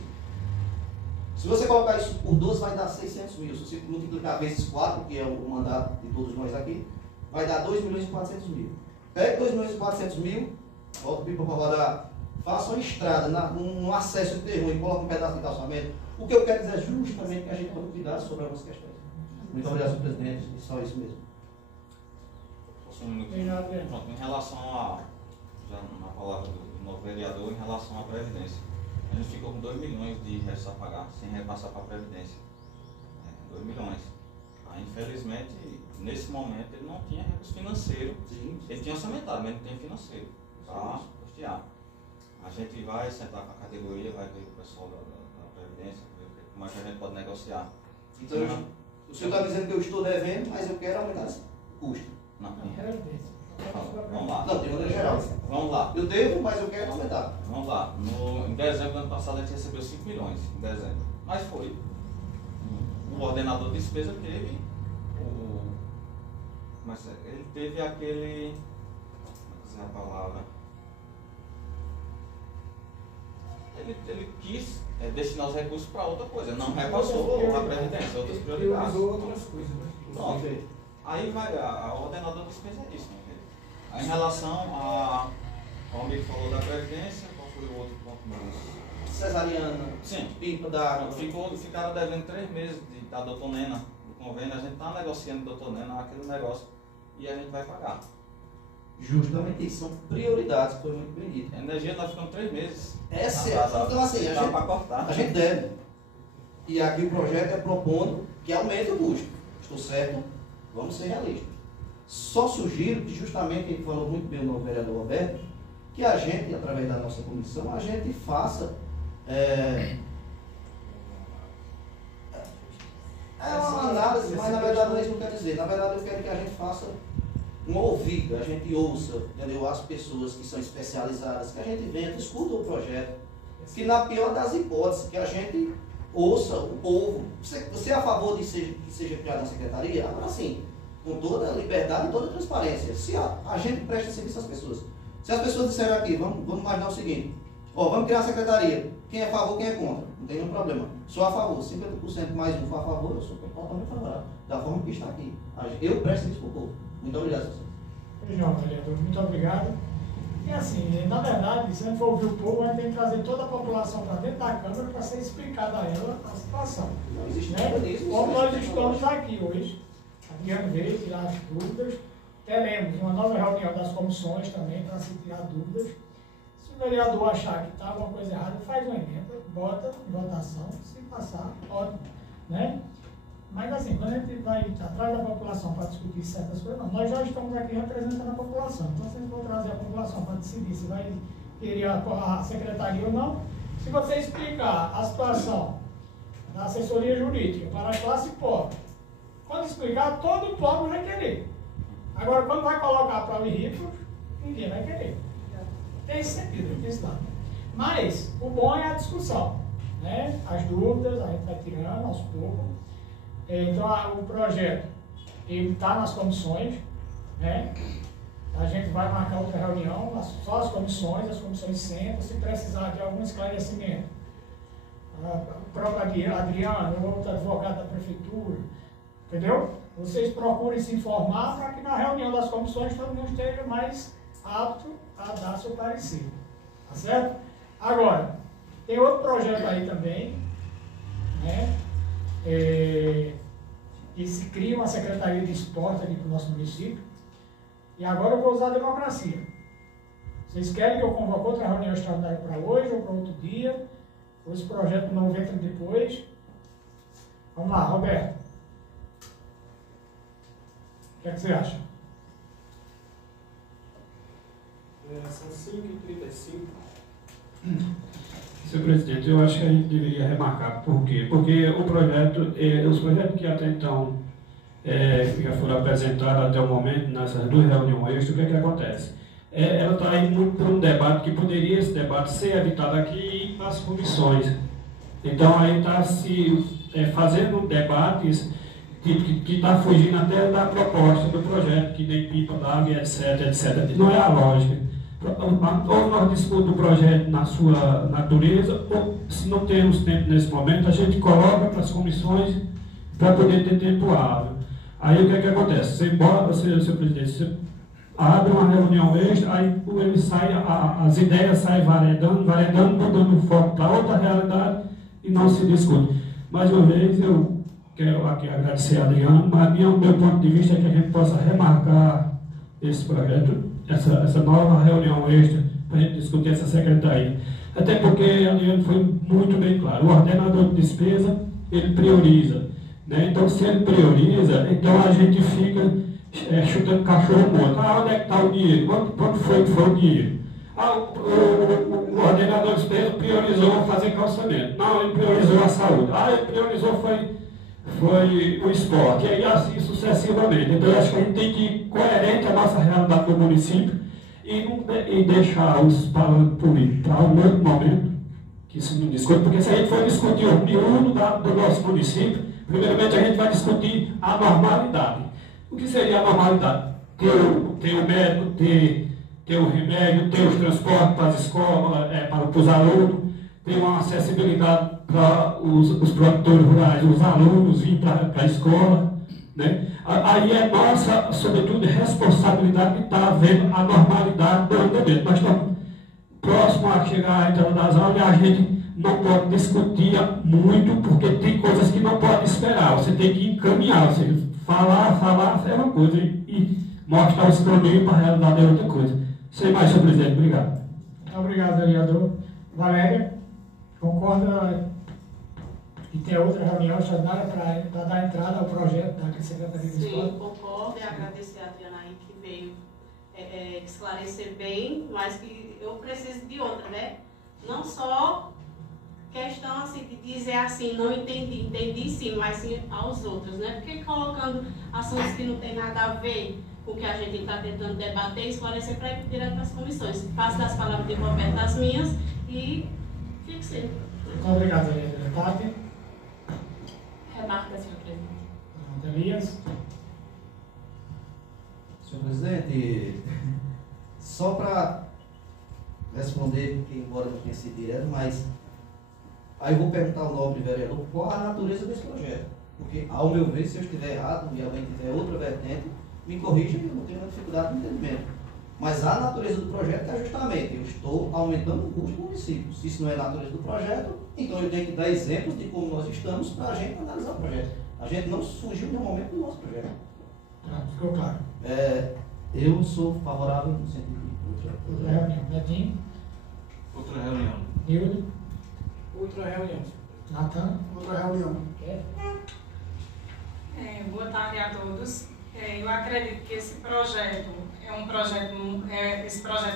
Se você colocar isso por 12, vai dar 600 mil. Se você multiplicar vezes 4, que é o mandato de todos nós aqui, vai dar 2 milhões e 400 mil. Pega 2 milhões e 400 mil, volta o pipa para rodar, faça uma estrada num acesso de terreno e coloca um pedaço de calçamento. O que eu quero dizer é justamente que a gente tome cuidado sobre algumas questões. Muito obrigado, senhor presidente, e só isso mesmo. Só um minutinho. Pronto, em relação já na palavra do novo vereador, em relação à Previdência. A gente ficou com 2 milhões de restos a pagar, sem repassar para a Previdência. 2 milhões. Aí, infelizmente, nesse momento, ele não tinha recurso financeiro. Ele tinha orçamentário, mas não tem financeiro para custear. A gente vai sentar com a categoria, vai ver o pessoal da Previdência, ver como é que a gente pode negociar. Então, o senhor está dizendo que eu estou devendo, mas eu quero aumentar esse custo. Não. Vamos lá. Não, de maneira geral. Vamos lá. Eu devo, mas eu quero aumentar. Vamos lá. Em dezembro do ano passado a gente recebeu 5 milhões. Em dezembro. Mas foi. O ordenador de despesa teve mas ele teve aquele. Como dizer a palavra? Ele quis destinar os recursos para outra coisa. Não repassou a Previdência, outras prioridades. Outras coisas. Pronto. Aí vai, a ordenador de despesa é isso, né? Aí, em relação ao amigo que falou da Previdência, qual foi o outro ponto mais? Cesariana. Sim. Pipa d'água. Ficaram devendo 3 meses da doutor Nena, do convênio. A gente está negociando doutor Nena, aquele negócio, e a gente vai pagar. Justamente isso, são prioridades, que foi muito bem dito. A energia nós ficamos 3 meses. Então assim, a gente deve. E aqui o projeto é propondo que aumente o custo. Estou certo? Vamos ser realistas. Só sugiro que justamente, ele falou muito bem o novo vereador Roberto, que a gente, através da nossa comissão, a gente faça uma análise, mas na verdade não é isso que eu quero dizer. Na verdade eu quero que a gente faça um ouvido, a gente ouça, entendeu? As pessoas que são especializadas, que a gente venha, escuta o projeto, que na pior das hipóteses, que a gente ouça o povo. Você é a favor de que seja criada uma secretaria? Agora sim, com toda a liberdade e toda a transparência. Se a gente presta serviço às pessoas. Se as pessoas disserem aqui, vamos imaginar o seguinte, vamos criar uma secretaria, quem é a favor, quem é contra? Não tem nenhum problema. Sou a favor, 50% mais um for a favor, eu sou totalmente favorável, da forma que está aqui. Eu presto serviço para o povo. Muito obrigado, senhor. João, vereador, muito obrigado. E assim, na verdade, se a gente for ouvir o povo, a gente tem que trazer toda a população para dentro da Câmara para ser explicada a ela a situação. Não existe né? nada disso. Como nós estamos aqui hoje, Adriano veio tirar as dúvidas, teremos uma nova reunião das comissões também para se tirar dúvidas. Se o vereador achar que está alguma coisa errada, faz uma emenda, bota em votação, se passar, ótimo. Né? Mas assim, quando a gente vai atrás da população para discutir certas coisas, não, nós já estamos aqui representando a população. Então, se a gente for trazer a população para decidir se vai querer a secretaria ou não, se você explicar a situação da assessoria jurídica para a classe pobre, quando explicar, todo o pobre vai querer. Agora, quando vai colocar para os ricos, ninguém vai querer. Tem esse sentido, esse lado. Mas, o bom é a discussão. Né? As dúvidas, a gente vai tirando aos poucos. Então, o projeto está nas comissões, né? A gente vai marcar outra reunião, só as comissões sentam, se precisar de algum esclarecimento. O próprio Adriano, ou outro advogado da prefeitura, entendeu? Vocês procurem se informar para que na reunião das comissões todo mundo esteja mais apto a dar seu parecer. Tá certo? Agora, tem outro projeto aí também, né? Que se cria uma secretaria de esporte aqui para o nosso município. E agora eu vou usar a democracia. Vocês querem que eu convoque outra reunião extraordinária para hoje ou para outro dia? Ou esse projeto não entra depois? Vamos lá, Roberto. O que é que você acha? São 5h35. Senhor presidente, eu acho que a gente deveria remarcar. Por quê? Porque o projeto, os projetos que até então já foram apresentados até o momento, nessas 2 reuniões extras, o que é que acontece? Ela está indo muito para um debate que poderia, esse debate, ser evitado aqui nas comissões. Então, aí está se fazendo debates que está fugindo até da proposta do projeto, que nem pipa d'água, etc, etc. Não é a lógica. Ou nós discutimos o projeto na sua natureza, ou se não temos tempo nesse momento, a gente coloca para as comissões para poder ter tempo hábil. Aí o que é que acontece? Você embora, senhor presidente, você abre uma reunião extra, aí ele sai, as ideias saem variando, mudando o foco para outra realidade e não se discute. Mais uma vez, eu quero aqui agradecer a Adriano, mas o meu ponto de vista é que a gente possa remarcar esse projeto, essa nova reunião extra, para a gente discutir essa secretaria. Até porque, Adriano, foi muito bem claro, o ordenador de despesa, ele prioriza. Né? Então, se ele prioriza, então a gente fica chutando cachorro morto. Onde é que está o dinheiro? Quanto foi que foi o dinheiro? O ordenador de despesa priorizou fazer calçamento. Não, ele priorizou a saúde. Ele priorizou foi o esporte. E aí assim sucessivamente. Então, eu acho que a gente tem que ir coerente à nossa realidade do município e deixar os parâmetros políticos para um outro momento, que isso não discute, porque se a gente for discutir o miúdo do nosso município, primeiramente a gente vai discutir a normalidade. O que seria a normalidade? Ter o médico, ter o remédio, ter os transportes para as escolas, para os alunos, ter uma acessibilidade para os produtores rurais, os alunos virem para a escola. Né? Aí é nossa, sobretudo, responsabilidade de estar vendo a normalidade do andamento. Nós estamos próximos a chegar à entrada das aulas e a gente não pode discutir muito, porque tem coisas que não pode esperar. Você tem que encaminhar, falar é uma coisa, e mostrar o caminho para a realidade é outra coisa. Sem mais, senhor presidente. Obrigado. Muito obrigado, vereador. Valéria, concorda que tem outra reunião extraordinária para dar entrada ao projeto da Secretaria de Escola? Sim, concordo e agradecer a Adriana aí que veio esclarecer bem, mas que eu preciso de outra, né? Não só questão assim de dizer assim, não entendi sim, mas sim aos outros, né? Porque colocando assuntos que não tem nada a ver com o que a gente está tentando debater e esclarecer para ir direto para as comissões. Faço das palavras de Roberto as minhas e fique sempre. Muito obrigado, vereadora Tati. Remarca, senhor presidente. Elias. Senhor presidente, só para responder, porque embora não tenha sido direto, mas aí eu vou perguntar ao nobre vereador qual a natureza desse projeto. Porque, ao meu ver, se eu estiver errado e alguém tiver outra vertente, me corrija, eu não tenho nenhuma dificuldade no entendimento. Mas a natureza do projeto é justamente, eu estou aumentando o custo do município. Se isso não é a natureza do projeto, então eu tenho que dar exemplos de como nós estamos para a gente analisar o projeto. A gente não fugiu no momento do nosso projeto. Ficou claro. Eu sou favorável no sentido de outra reunião. Netinho? Outra reunião. Nildo? Outra reunião. Natan? Outra reunião. Boa tarde a todos. Eu acredito que esse projeto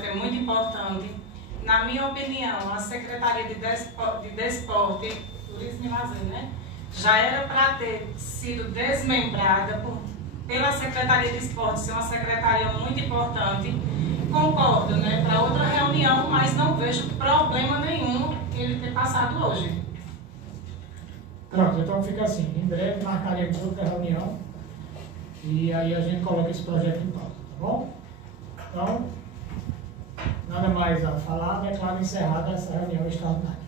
é muito importante. Na minha opinião, a Secretaria de Desporto, Turismo e Lazer, né, já era para ter sido desmembrada pela Secretaria de Esporte, ser uma secretaria muito importante. Concordo, né, para outra reunião, mas não vejo problema nenhum ele ter passado hoje. Pronto, então fica assim, em breve marcaremos outra reunião e aí a gente coloca esse projeto em pauta, tá bom? Então, nada mais a falar, declaro encerrada essa reunião extraordinária.